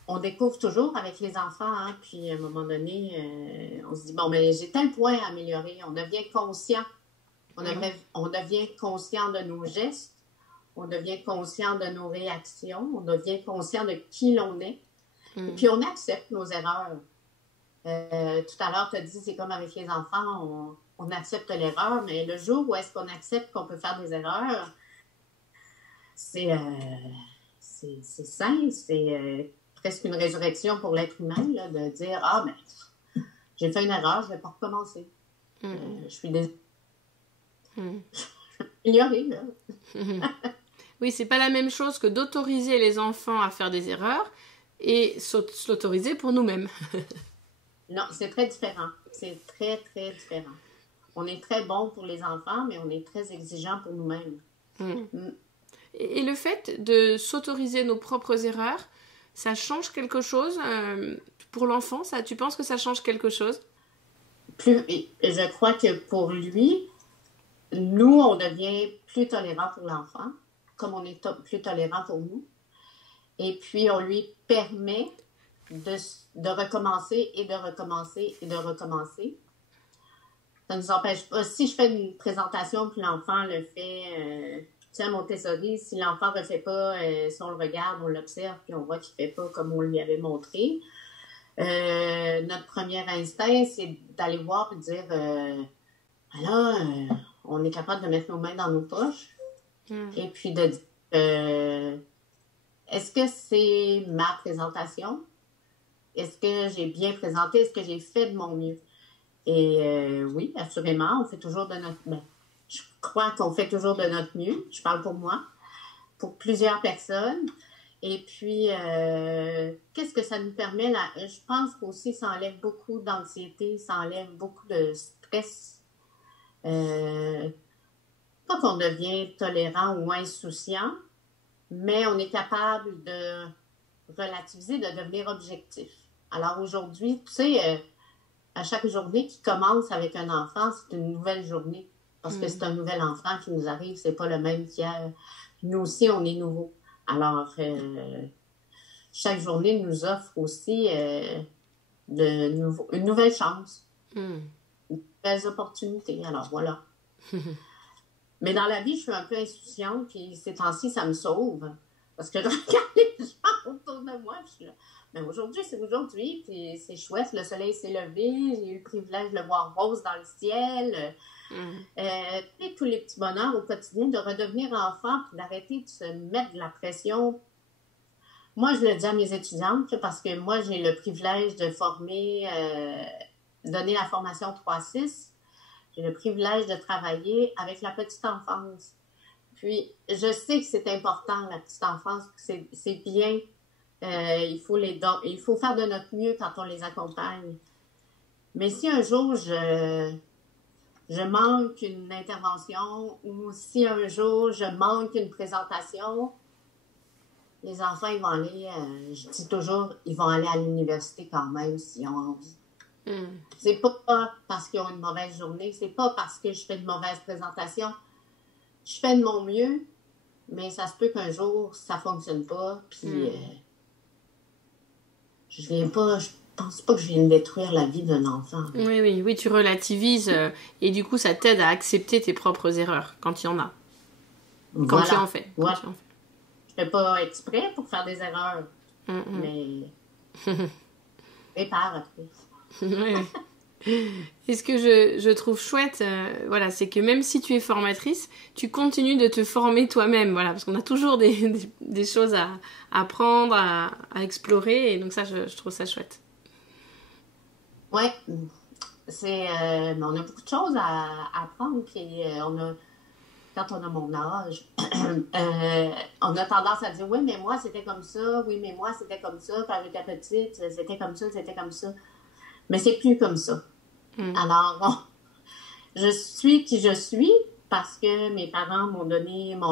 on découvre toujours avec les enfants, hein, puis à un moment donné, on se dit, bon, mais j'ai tel point à améliorer. On devient conscient. On devient conscient de nos gestes. On devient conscient de nos réactions. On devient conscient de qui l'on est. Et puis, on accepte nos erreurs. Tout à l'heure, tu as dit, c'est comme avec les enfants, on accepte l'erreur, mais le jour où est-ce qu'on accepte qu'on peut faire des erreurs, c'est sain, c'est presque une résurrection pour l'être humain, là, de dire, ah, mais j'ai fait une erreur, je ne vais pas recommencer. Je suis améliorer, là. Oui, c'est pas la même chose que d'autoriser les enfants à faire des erreurs et s'autoriser pour nous-mêmes. Non, c'est très différent. C'est très, très différent. On est très bon pour les enfants, mais on est très exigeant pour nous-mêmes. Et le fait de s'autoriser nos propres erreurs, ça change quelque chose pour l'enfant, ça? Tu penses que ça change quelque chose? Je crois que pour lui, nous, on devient plus tolérant pour l'enfant, comme on est plus tolérant pour nous. Et puis, on lui permet de recommencer et de recommencer et de recommencer. Ça ne nous empêche pas. Si je fais une présentation puis l'enfant le fait, tu sais, à Montessori, si l'enfant ne le fait pas, si on le regarde, on l'observe puis on voit qu'il ne fait pas comme on lui avait montré, notre premier instinct, c'est d'aller voir et de dire là, on est capable de mettre nos mains dans nos poches et puis de dire est-ce que c'est ma présentation? Est-ce que j'ai bien présenté? Est-ce que j'ai fait de mon mieux? Et oui, assurément, on fait toujours de notre... Ben, je crois qu'on fait toujours de notre mieux. Je parle pour moi, pour plusieurs personnes. Et puis, qu'est-ce que ça nous permet? Là? Je pense qu'aussi, ça enlève beaucoup d'anxiété, ça enlève beaucoup de stress. Pas qu'on devient tolérant ou insouciant, mais on est capable de relativiser, de devenir objectif. Alors aujourd'hui, tu sais, à chaque journée qui commence avec un enfant, c'est une nouvelle journée. Parce que c'est un nouvel enfant qui nous arrive, c'est pas le même qu'hier. Nous aussi, on est nouveaux. Alors, chaque journée nous offre aussi une nouvelle chance, de nouvelles opportunités. Alors, voilà. Mais dans la vie, je suis un peu insouciante, puis ces temps-ci, ça me sauve. Parce que je regarde les gens autour de moi, puis je suis là. Mais aujourd'hui, c'est aujourd'hui, puis c'est chouette, le soleil s'est levé, j'ai eu le privilège de le voir rose dans le ciel. Et tous les petits bonheurs au quotidien, de redevenir enfant, puis d'arrêter de se mettre de la pression. Moi, je le dis à mes étudiantes, parce que moi, j'ai le privilège de former, donner la formation 3-6. J'ai le privilège de travailler avec la petite enfance. Puis, je sais que c'est important, la petite enfance, que c'est bien. Il faut faire de notre mieux quand on les accompagne. Mais si un jour, je manque une intervention ou si un jour, je manque une présentation, les enfants, ils vont aller, je dis toujours, ils vont aller à l'université quand même s'ils ont envie. C'est pas parce qu'ils ont une mauvaise journée, c'est pas parce que je fais une mauvaise présentation. Je fais de mon mieux, mais ça se peut qu'un jour, ça fonctionne pas, puis je pense pas que je viens de détruire la vie d'un enfant. Oui, tu relativises et du coup, ça t'aide à accepter tes propres erreurs quand il y en a. Quand tu en fais. Voilà. Je fais pas exprès pour faire des erreurs, mais répare après. Et ce que je trouve chouette, voilà, c'est que même si tu es formatrice, tu continues de te former toi-même, voilà, parce qu'on a toujours des choses à apprendre, à explorer, et donc ça, je trouve ça chouette. Ouais, on a beaucoup de choses à apprendre, puis quand on a mon âge, on a tendance à dire, oui, mais moi, c'était comme ça, oui, mais moi, c'était comme ça, quand j'étais petite, c'était comme ça. Mais c'est plus comme ça. Alors, je suis qui je suis parce que mes parents m'ont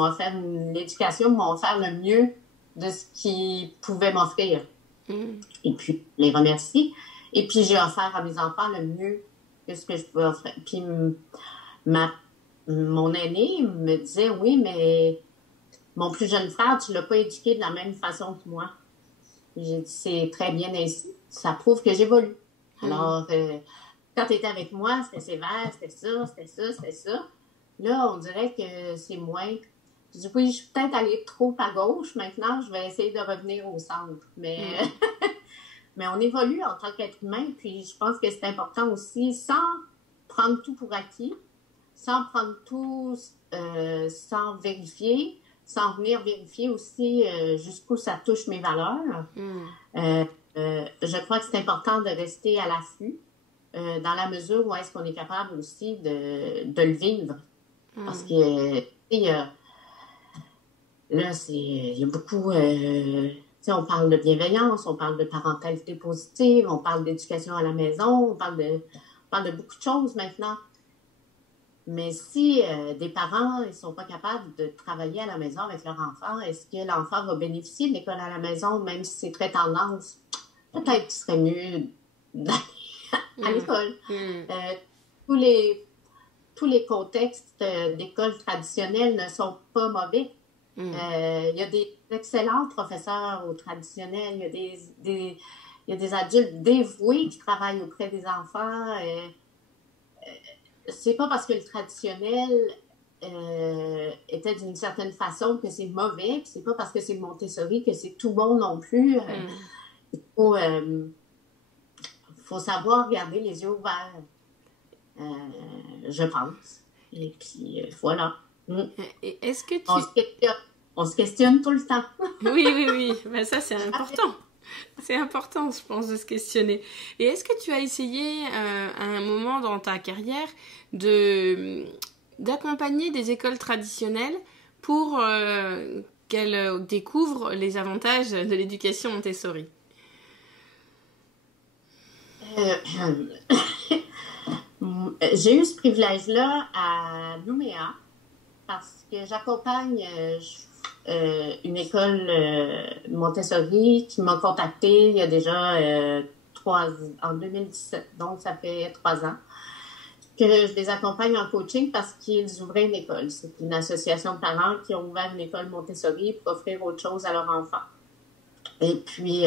offert l'éducation, m'ont offert le mieux de ce qu'ils pouvaient m'offrir. Et puis, les remercie. Et puis, j'ai offert à mes enfants le mieux que ce que je pouvais offrir. Puis, mon aîné me disait, oui, mais mon plus jeune frère, tu l'as pas éduqué de la même façon que moi. J'ai dit, c'est très bien ainsi. Ça prouve que j'évolue. Alors, quand tu étais avec moi, c'était sévère, c'était ça. Là, on dirait que c'est moins. Je dis, oui, je suis peut-être allée trop à gauche. Maintenant, je vais essayer de revenir au centre. Mais, mais on évolue en tant qu'être humain. Puis, je pense que c'est important aussi, sans prendre tout pour acquis, sans prendre tout sans vérifier, sans venir vérifier aussi jusqu'où ça touche mes valeurs. Je crois que c'est important de rester à l'affût dans la mesure où est-ce qu'on est capable aussi de le vivre. Parce que Là, il y a beaucoup, tu sais, on parle de bienveillance, on parle de parentalité positive, on parle d'éducation à la maison, on parle de beaucoup de choses maintenant. Mais si des parents ne sont pas capables de travailler à la maison avec leur enfant, est-ce que l'enfant va bénéficier de l'école à la maison, même si c'est très tendance? Peut-être qu'il serait mieux d'aller à l'école. Tous les contextes d'école traditionnelle ne sont pas mauvais. Il y a des excellents professeurs au traditionnel, il y a des adultes dévoués qui travaillent auprès des enfants. C'est pas parce que le traditionnel était d'une certaine façon que c'est mauvais, puis c'est pas parce que c'est Montessori que c'est tout bon non plus. Il faut savoir garder les yeux ouverts, je pense. Et puis voilà. Est-ce que on se questionne tout le temps. Oui. Ben ça, c'est important. C'est important, je pense, de se questionner. Et est-ce que tu as essayé à un moment dans ta carrière d'accompagner des écoles traditionnelles pour qu'elles découvrent les avantages de l'éducation Montessori? J'ai eu ce privilège-là à Nouméa parce que j'accompagne une école Montessori qui m'a contactée il y a déjà en 2017, donc ça fait 3 ans que je les accompagne en coaching parce qu'ils ouvraient une école. C'est une association de parents qui ont ouvert une école Montessori pour offrir autre chose à leurs enfants. Et puis,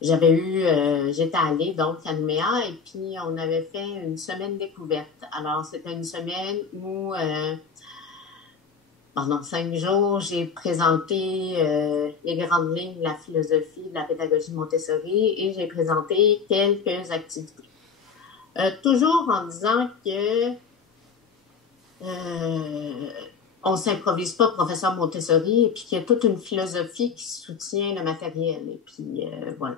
j'étais allée donc à Nouméa et puis on avait fait une semaine découverte. Alors, c'était une semaine où pendant 5 jours, j'ai présenté les grandes lignes de la philosophie de la pédagogie Montessori et j'ai présenté quelques activités. Toujours en disant que on s'improvise pas professeur Montessori et puis qu'il y a toute une philosophie qui soutient le matériel. Et puis voilà.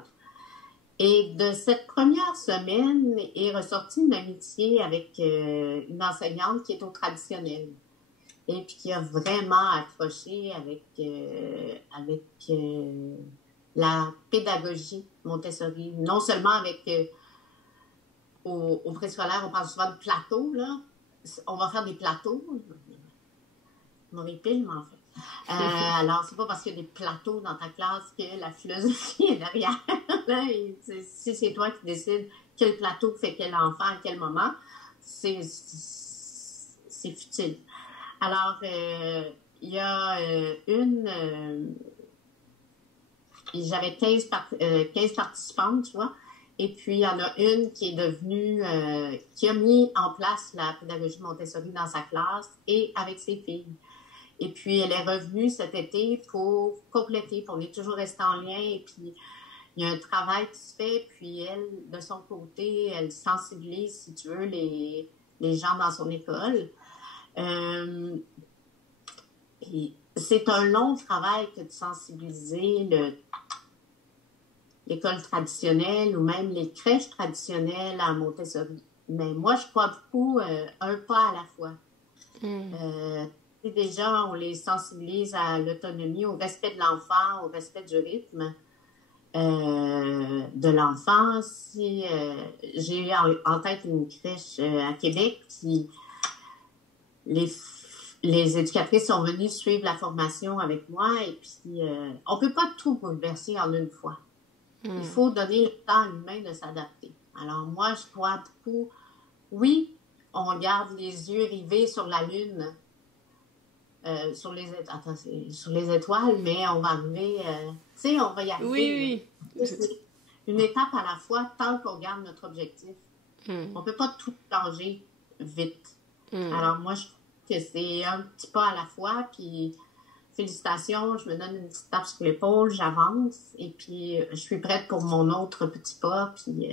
Et de cette première semaine est ressortie une amitié avec une enseignante qui est au traditionnel. Et puis qui a vraiment accroché avec la pédagogie Montessori. Non seulement avec au préscolaire, on parle souvent de plateaux, là. On va faire des plateaux. Mauvais film, en fait. Alors, c'est pas parce qu'il y a des plateaux dans ta classe que la philosophie est derrière. Si c'est toi qui décides quel plateau fait quel enfant à quel moment, c'est futile. Alors, il y a j'avais 15 participantes, tu vois, et puis il y en a une qui est devenue, qui a mis en place la pédagogie Montessori dans sa classe et avec ses filles. Et puis, elle est revenue cet été pour compléter, puis on est toujours resté en lien, et puis il y a un travail qui se fait, puis elle, de son côté, elle sensibilise, si tu veux, les gens dans son école. Et c'est un long travail que de sensibiliser l'école traditionnelle ou même les crèches traditionnelles à Montessori. Mais moi, je crois beaucoup un pas à la fois. Déjà, on les sensibilise à l'autonomie, au respect de l'enfant, au respect du rythme de l'enfant. J'ai eu en tête une crèche à Québec qui... Les éducatrices sont venues suivre la formation avec moi et puis on peut pas tout bouleverser en une fois. Il faut donner le temps à l'humain de s'adapter. Alors moi, je crois beaucoup, oui, on garde les yeux rivés sur la Lune, sur les étoiles, mais on va arriver, tu sais, on va y arriver. Oui. Une étape à la fois tant qu'on garde notre objectif. On peut pas tout changer vite. Alors moi, je que c'est un petit pas à la fois, puis félicitations, je me donne une petite tape sur l'épaule, j'avance, et puis je suis prête pour mon autre petit pas, puis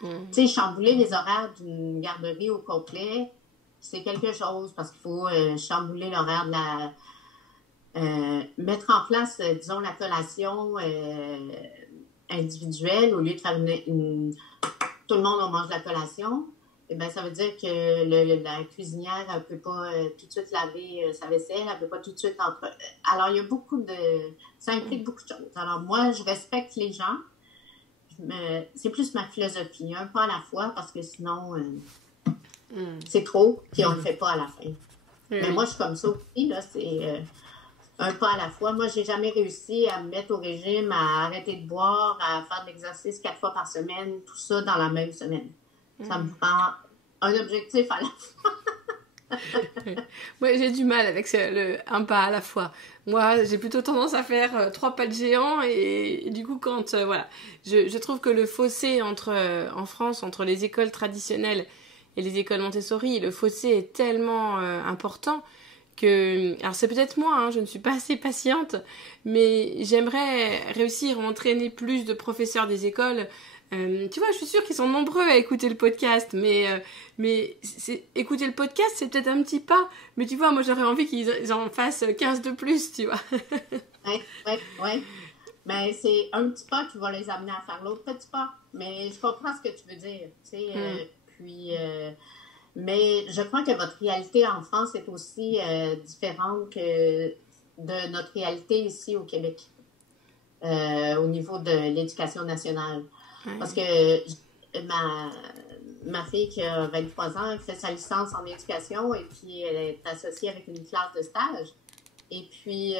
tu sais, chambouler les horaires d'une garderie au complet, c'est quelque chose, parce qu'il faut chambouler l'horaire de mettre en place, disons, la collation individuelle, au lieu de faire tout le monde, on mange la collation. eh bien, ça veut dire que la cuisinière, elle ne peut pas tout de suite laver sa vaisselle, elle ne peut pas tout de suite Alors, il y a beaucoup de... Ça implique beaucoup de choses. Alors, moi, je respecte les gens. C'est plus ma philosophie, un pas à la fois, parce que sinon, c'est trop, puis on ne le fait pas à la fin. Mais moi, je suis comme ça aussi, là, c'est un pas à la fois. Moi, j'ai jamais réussi à me mettre au régime, à arrêter de boire, à faire de l'exercice 4 fois par semaine, tout ça dans la même semaine. Ça me prend un objectif à la fois. Moi, j'ai du mal avec un pas à la fois. Moi, j'ai plutôt tendance à faire 3 pas de géant et du coup, quand voilà, je trouve que le fossé en France entre les écoles traditionnelles et les écoles Montessori, le fossé est tellement important que, alors c'est peut-être moi, hein, je ne suis pas assez patiente, mais j'aimerais réussir à entraîner plus de professeurs des écoles. Tu vois, je suis sûre qu'ils sont nombreux à écouter le podcast, mais écouter le podcast, c'est peut-être un petit pas. Mais tu vois, moi, j'aurais envie qu'ils en fassent 15 de plus, tu vois. Oui. Mais c'est un petit pas qui va les amener à faire l'autre petit pas. Mais je comprends ce que tu veux dire. Tu sais, mais je crois que votre réalité en France est aussi différente que de notre réalité ici au Québec, au niveau de l'éducation nationale. Parce que ma fille qui a 23 ans, elle fait sa licence en éducation et puis elle est associée avec une classe de stage. Et puis,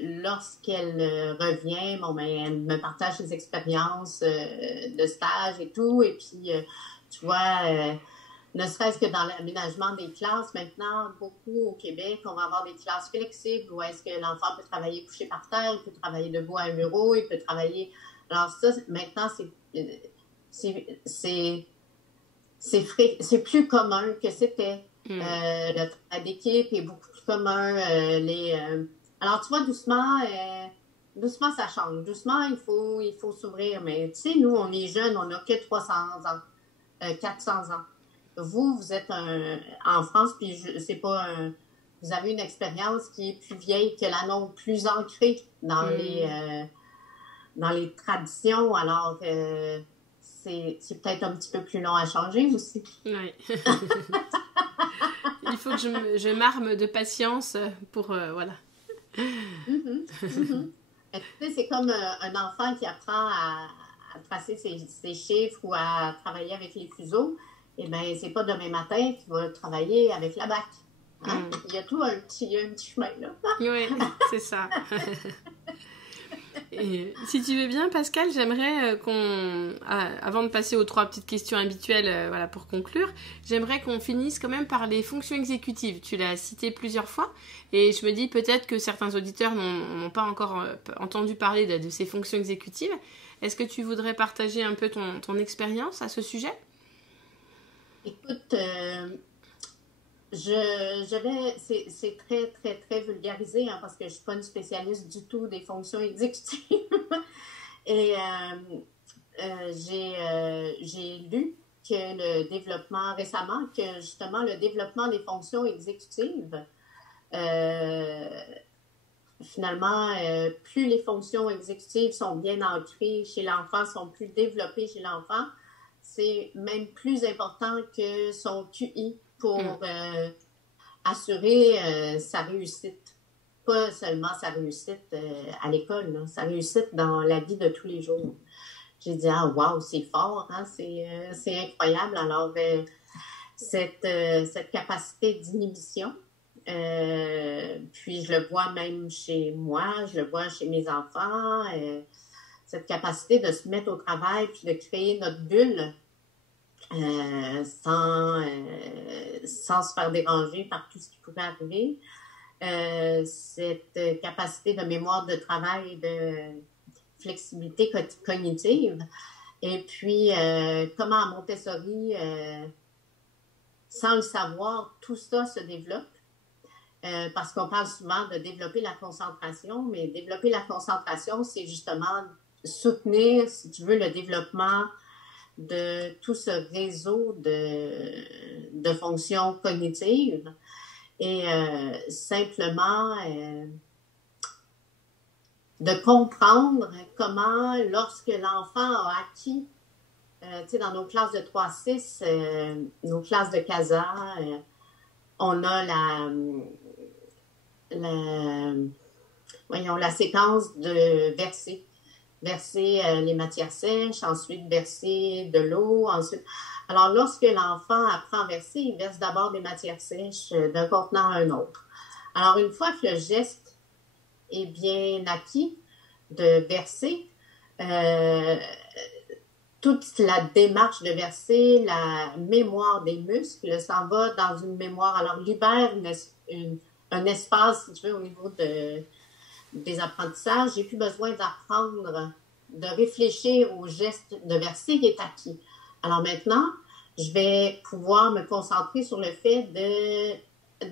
lorsqu'elle revient, bon, ben, elle me partage ses expériences de stage et tout. Et puis, tu vois, ne serait-ce que dans l'aménagement des classes, maintenant, beaucoup au Québec, on va avoir des classes flexibles où est-ce que l'enfant peut travailler couché par terre, il peut travailler debout à un bureau, il peut travailler... Alors ça, maintenant, c'est plus commun que c'était. Le travail d'équipe est beaucoup plus commun. Alors, tu vois, doucement, ça change. Doucement, il faut s'ouvrir. Mais tu sais, nous, on est jeunes, on n'a que 300 ans, 400 ans. Vous êtes en France, puis c'est pas vous avez une expérience qui est plus vieille que la nôtre, plus ancrée dans les traditions. Alors, c'est peut-être un petit peu plus long à changer aussi. Oui. Il faut que je m'arme de patience pour... voilà. Tu sais, c'est comme un enfant qui apprend à tracer ses chiffres ou à travailler avec les fuseaux. Eh bien, c'est pas demain matin qu'il va travailler avec la BAC. Hein? Il y a un petit chemin, là. Oui, c'est ça. Et, si tu veux bien, Pascal, j'aimerais avant de passer aux 3 petites questions habituelles voilà, pour conclure, j'aimerais qu'on finisse quand même par les fonctions exécutives. Tu l'as cité plusieurs fois et je me dis peut-être que certains auditeurs n'ont pas encore entendu parler de ces fonctions exécutives. Est-ce que tu voudrais partager un peu ton expérience à ce sujet? Écoute, c'est très, très, très vulgarisé hein, parce que je ne suis pas une spécialiste du tout des fonctions exécutives. Et j'ai lu que le développement récemment, que justement le développement des fonctions exécutives, finalement, plus les fonctions exécutives sont bien ancrées chez l'enfant, sont plus développées chez l'enfant, c'est même plus important que son QI pour assurer sa réussite. Pas seulement sa réussite à l'école, là, sa réussite dans la vie de tous les jours. J'ai dit, ah, wow, c'est fort, hein, c'est incroyable. Alors, cette capacité d'inhibition, puis je le vois même chez moi, je le vois chez mes enfants, cette capacité de se mettre au travail puis de créer notre bulle sans se faire déranger par tout ce qui pourrait arriver. Cette capacité de mémoire de travail, de flexibilité cognitive. Et puis, comment à Montessori, sans le savoir, tout ça se développe. Parce qu'on parle souvent de développer la concentration, mais développer la concentration, c'est justement soutenir, si tu veux, le développement de tout ce réseau de fonctions cognitives et simplement de comprendre comment, lorsque l'enfant a acquis tu sais, dans nos classes de 3-6, nos classes de CASA, on a la, voyons, la séquence de verser. Verser les matières sèches, ensuite verser de l'eau, ensuite... Alors, lorsque l'enfant apprend à verser, il verse d'abord des matières sèches d'un contenant à un autre. Alors, une fois que le geste est bien acquis de verser, toute la démarche de verser, la mémoire des muscles s'en va dans une mémoire. Alors, libère un espace, si tu veux, au niveau des apprentissages. J'ai plus besoin d'apprendre, de réfléchir au geste de verser qui est acquis. Alors maintenant, je vais pouvoir me concentrer sur le fait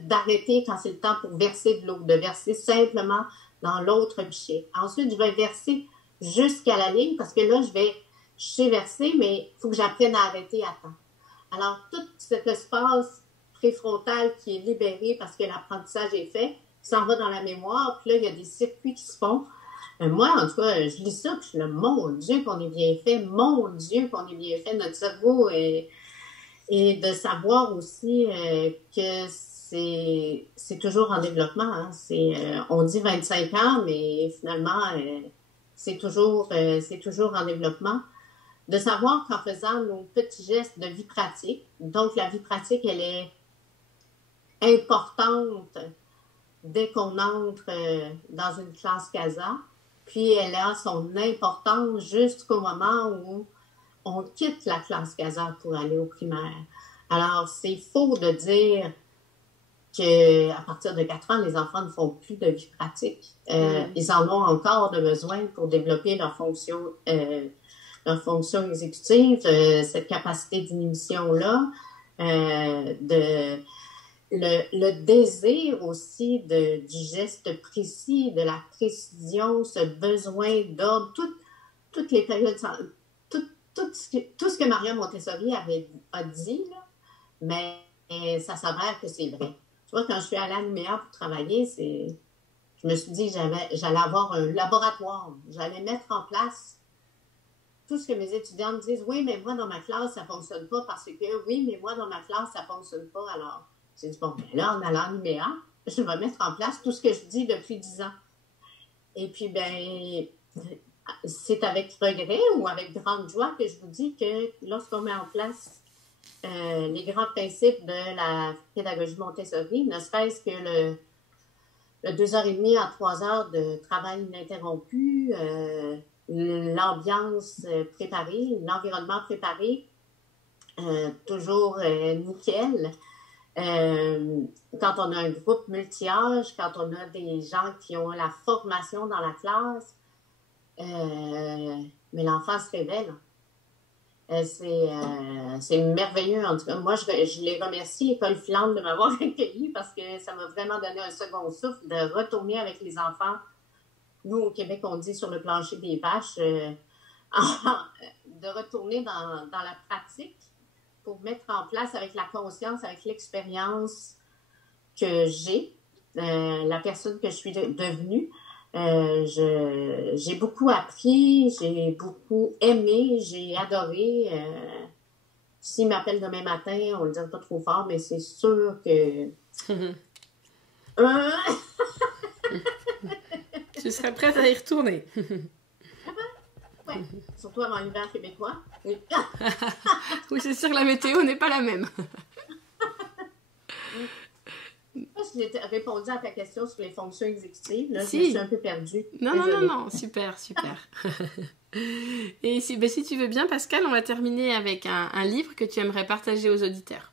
d'arrêter quand c'est le temps pour verser de l'eau, de verser simplement dans l'autre pichet. Ensuite, je vais verser jusqu'à la ligne parce que là, je sais verser, mais il faut que j'apprenne à arrêter à temps. Alors, tout cet espace préfrontal qui est libéré parce que l'apprentissage est fait, s'en va dans la mémoire, puis là, il y a des circuits qui se font. Moi, en tout cas, je lis ça, puis je suis là, mon Dieu, qu'on est bien fait, mon Dieu, qu'on est bien fait, notre cerveau, et de savoir aussi que c'est toujours en développement. Hein. On dit 25 ans, mais finalement, c'est toujours en développement. De savoir qu'en faisant nos petits gestes de vie pratique, donc la vie pratique, elle est importante dès qu'on entre dans une classe CASA, puis elle a son importance jusqu'au moment où on quitte la classe CASA pour aller au primaire. Alors, c'est faux de dire qu'à partir de 4 ans, les enfants ne font plus de vie pratique. Ils en ont encore de besoin pour développer leur fonction exécutive, cette capacité d'inhibition-là, le désir aussi du geste précis, de la précision, ce besoin d'ordre, toutes les périodes, tout ce que Maria Montessori a dit, là, mais ça s'avère que c'est vrai. Tu vois, quand je suis allée à l'UMEA pour travailler, je me suis dit que j'allais avoir un laboratoire. J'allais mettre en place tout ce que mes étudiants me disent. Oui, mais moi, dans ma classe, ça ne fonctionne pas parce que, oui, mais moi, dans ma classe, ça ne fonctionne pas. Alors, j'ai dit, bon, ben là, en allant à l'UMEA, je vais mettre en place tout ce que je dis depuis 10 ans. Et puis, ben, c'est avec regret ou avec grande joie que je vous dis que lorsqu'on met en place les grands principes de la pédagogie Montessori, ne serait-ce que le 2h30 à 3 heures de travail ininterrompu, l'ambiance préparée, l'environnement préparé, toujours nickel. Quand on a un groupe multi-âge, quand on a des gens qui ont la formation dans la classe, mais l'enfant se révèle. C'est merveilleux. En tout cas, moi, je les remercie, École Flandre, de m'avoir accueilli parce que ça m'a vraiment donné un second souffle de retourner avec les enfants. Nous, au Québec, on dit sur le plancher des vaches, de retourner dans la pratique pour mettre en place avec la conscience, avec l'expérience que j'ai, la personne que je suis devenue. J'ai beaucoup appris, j'ai beaucoup aimé, j'ai adoré. S'il m'appelle demain matin, on le dira pas trop fort, mais c'est sûr que... Tu serais prête à y retourner. Oui, surtout avant l'hiver québécois. Oui, oui, c'est sûr que la météo n'est pas la même. Je sais pas si j'ai répondu à ta question sur les fonctions exécutives. Là, si. Je me suis un peu perdue. Non, super. Et si tu veux bien, Pascal, on va terminer avec un livre que tu aimerais partager aux auditeurs.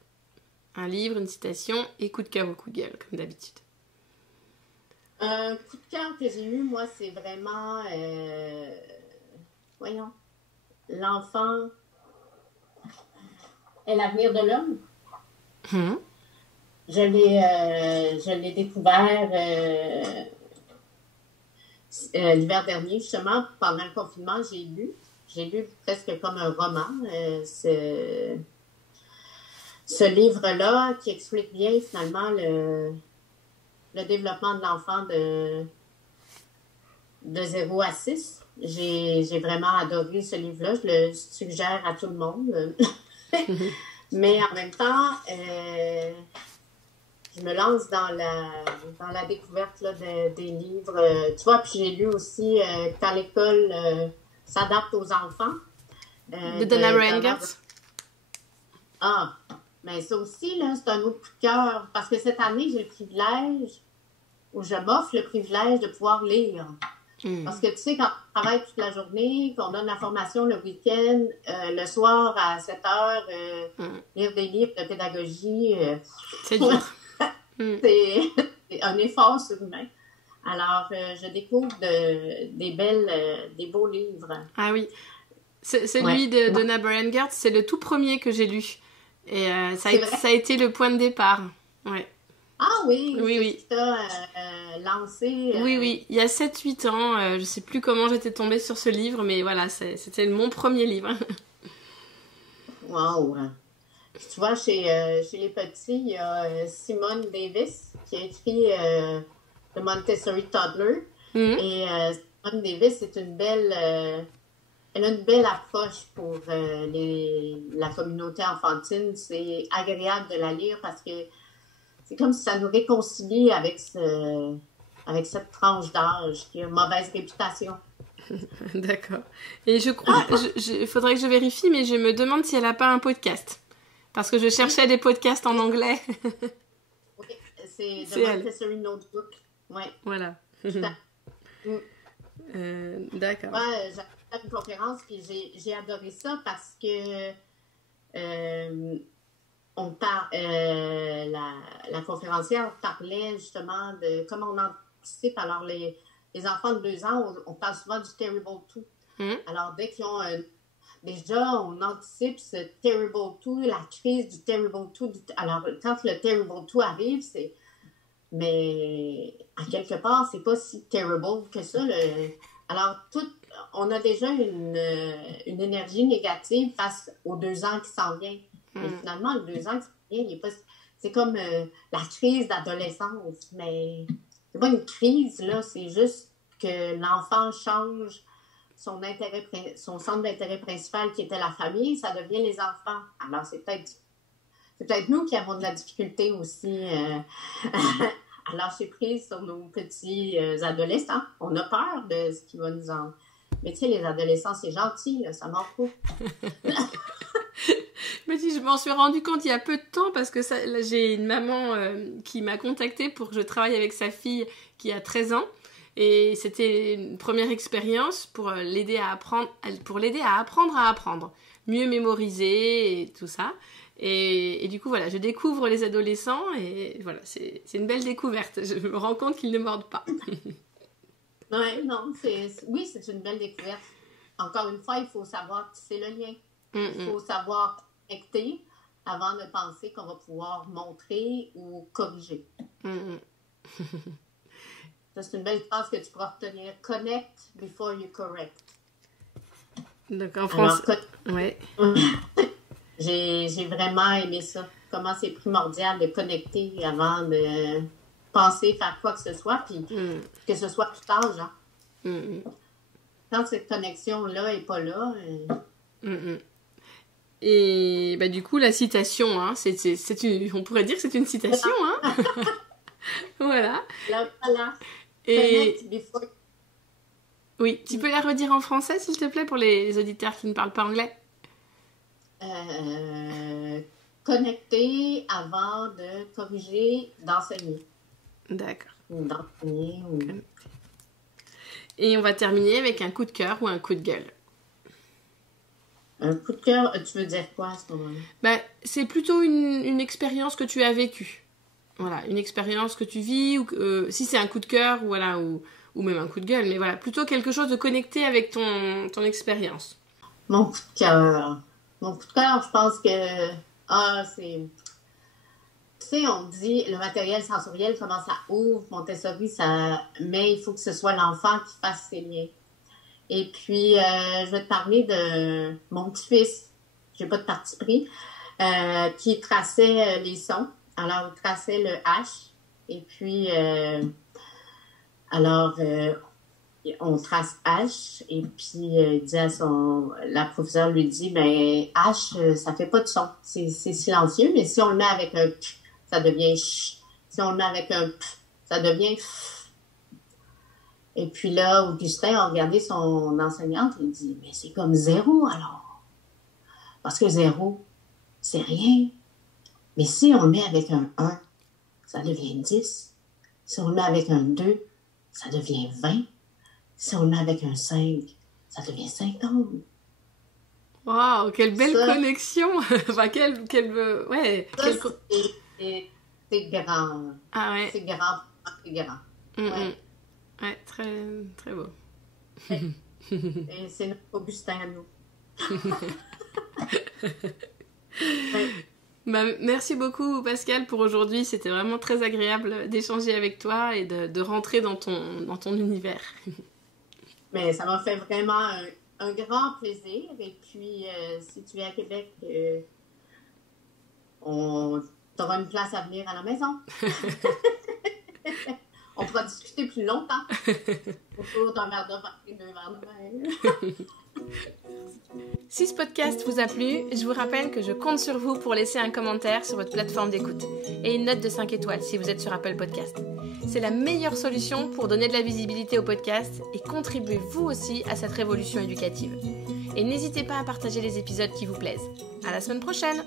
Un livre, une citation et coup de cœur ou coup de gueule, comme d'habitude. Un coup de cœur que j'ai eu, moi, c'est vraiment... voyons. L'enfant est l'avenir de l'homme. Je l'ai découvert l'hiver dernier, justement, pendant le confinement, j'ai lu presque comme un roman ce livre-là qui explique bien finalement le développement de l'enfant de 0 à 6. J'ai vraiment adoré ce livre-là. Je le suggère à tout le monde. Mais en même temps, je me lance dans la découverte là, des livres. Tu vois, puis j'ai lu aussi Quand l'école s'adapte aux enfants. De Donna Bryan-Gertz. Ah, mais ça aussi, là, c'est un autre coup de cœur. Parce que cette année, j'ai le privilège, ou je m'offre le privilège de pouvoir lire. Parce que tu sais, quand on travaille toute la journée, qu'on donne la formation le week-end, le soir à 7 heures, lire des livres de pédagogie, c'est dur. C'est un effort surhumain. Alors, je découvre des beaux livres. Ah oui. Celui de Donna Bryan-Gertz, c'est le tout premier que j'ai lu. Et ça a été le point de départ. Ouais. Ah oui, oui. Tu t'as lancé. Oui, il y a 7-8 ans, je sais plus comment j'étais tombée sur ce livre, mais voilà, c'était mon premier livre. Wow! Tu vois, chez les petits, il y a Simone Davis qui a écrit The Montessori Toddler. Et Simone Davis, elle a une belle approche pour la communauté enfantine. C'est agréable de la lire parce que c'est comme si ça nous réconcilie avec cette tranche d'âge qui a une mauvaise réputation. D'accord. Et je crois, il faudrait que je vérifie, mais je me demande si elle n'a pas un podcast. Parce que je cherchais des podcasts en anglais. Oui, c'est The Montessori Notebook. Ouais. Voilà. D'accord. Ouais, j'ai fait une conférence et j'ai adoré ça parce que la conférencière parlait justement de comment on anticipe. Alors, les enfants de 2 ans, on parle souvent du Terrible 2. Alors, dès qu'ils ont déjà, on anticipe ce Terrible 2, la crise du Terrible 2. Alors, quand le Terrible 2 arrive, mais à quelque part, c'est pas si terrible que ça. Alors, on a déjà une énergie négative face aux 2 ans qui s'en viennent. Mais finalement, le 2 ans qui s'en vient, il est pas... C'est comme la crise d'adolescence. Mais c'est pas une crise, là. C'est juste que l'enfant change son centre d'intérêt principal qui était la famille, ça devient les enfants. Alors, c'est peut-être nous qui avons de la difficulté aussi à lâcher prise sur nos petits adolescents. On a peur de ce qui va nous en... Mais tu sais, les adolescents, c'est gentil, là, ça m'en fout. Mais si, je m'en suis rendu compte il y a peu de temps parce que là, j'ai une maman qui m'a contactée pour que je travaille avec sa fille qui a 13 ans. Et c'était une première expérience pour l'aider à apprendre à apprendre, mieux mémoriser et tout ça. Et du coup, voilà, je découvre les adolescents et voilà, c'est une belle découverte. Je me rends compte qu'ils ne mordent pas. Oui, c'est une belle découverte. Encore une fois, il faut savoir tisser le lien. Il faut savoir connecter avant de penser qu'on va pouvoir montrer ou corriger. Ça, c'est une belle phrase que tu pourras retenir. Connect before you correct. Donc en français. Ouais. J'ai vraiment aimé ça. Comment c'est primordial de connecter avant de penser faire quoi que ce soit, puis que ce soit tout âge. Hein. Quand cette connexion-là n'est pas là... Et bah, du coup, la citation, hein, on pourrait dire que c'est une citation. Hein. Voilà. Voilà. Et... Oui, tu peux la redire en français, s'il te plaît, pour les auditeurs qui ne parlent pas anglais. Connecter avant de corriger, d'enseigner. D'accord. D'enseigner ou... Et on va terminer avec un coup de cœur ou un coup de gueule. Un coup de cœur, tu veux dire quoi à ce moment-là? Ben, c'est plutôt une expérience que tu as vécue. Voilà, une expérience que tu vis, ou si c'est un coup de cœur, voilà, ou même un coup de gueule, mais voilà, plutôt quelque chose de connecté avec ton expérience. Mon coup de cœur, je pense que c'est... Tu sais, on dit le matériel sensoriel, comment ça ouvre Montessori, mais il faut que ce soit l'enfant qui fasse ses liens. Et puis, je vais te parler de mon petit-fils, j'ai pas de parti pris, qui traçait les sons. Alors, il traçait le H. Et puis, on trace H, et puis il dit la professeure lui dit, mais H, ça fait pas de son. C'est silencieux, mais si on le met avec un K, ça devient ch. Si on le met avec un P, ça devient F. Et puis là, Augustin a regardé son enseignante et il dit, mais c'est comme 0 alors. Parce que 0, c'est rien. Mais si on le met avec un 1, ça devient 10. Si on le met avec un 2, ça devient 20. Si on le met avec un 5, ça devient 50. Waouh, quelle belle connexion. Enfin, ouais. Ça, c'est grand. Ah ouais. C'est grand, c'est grand. Ouais. Ouais, très, très beau. Et c'est notre Augustin à nous. Ouais. Bah, merci beaucoup Pascal pour aujourd'hui, c'était vraiment très agréable d'échanger avec toi et de rentrer dans ton univers. Mais ça m'a fait vraiment un grand plaisir. Et puis, si tu es à Québec, on aura une place à venir à la maison. On pourra discuter plus longtemps autour d'un verre de vin et 2 verres de vin. Si ce podcast vous a plu, je vous rappelle que je compte sur vous pour laisser un commentaire sur votre plateforme d'écoute et une note de 5 étoiles si vous êtes sur Apple Podcast. C'est la meilleure solution pour donner de la visibilité au podcast et contribuer vous aussi à cette révolution éducative. Et n'hésitez pas à partager les épisodes qui vous plaisent. À la semaine prochaine!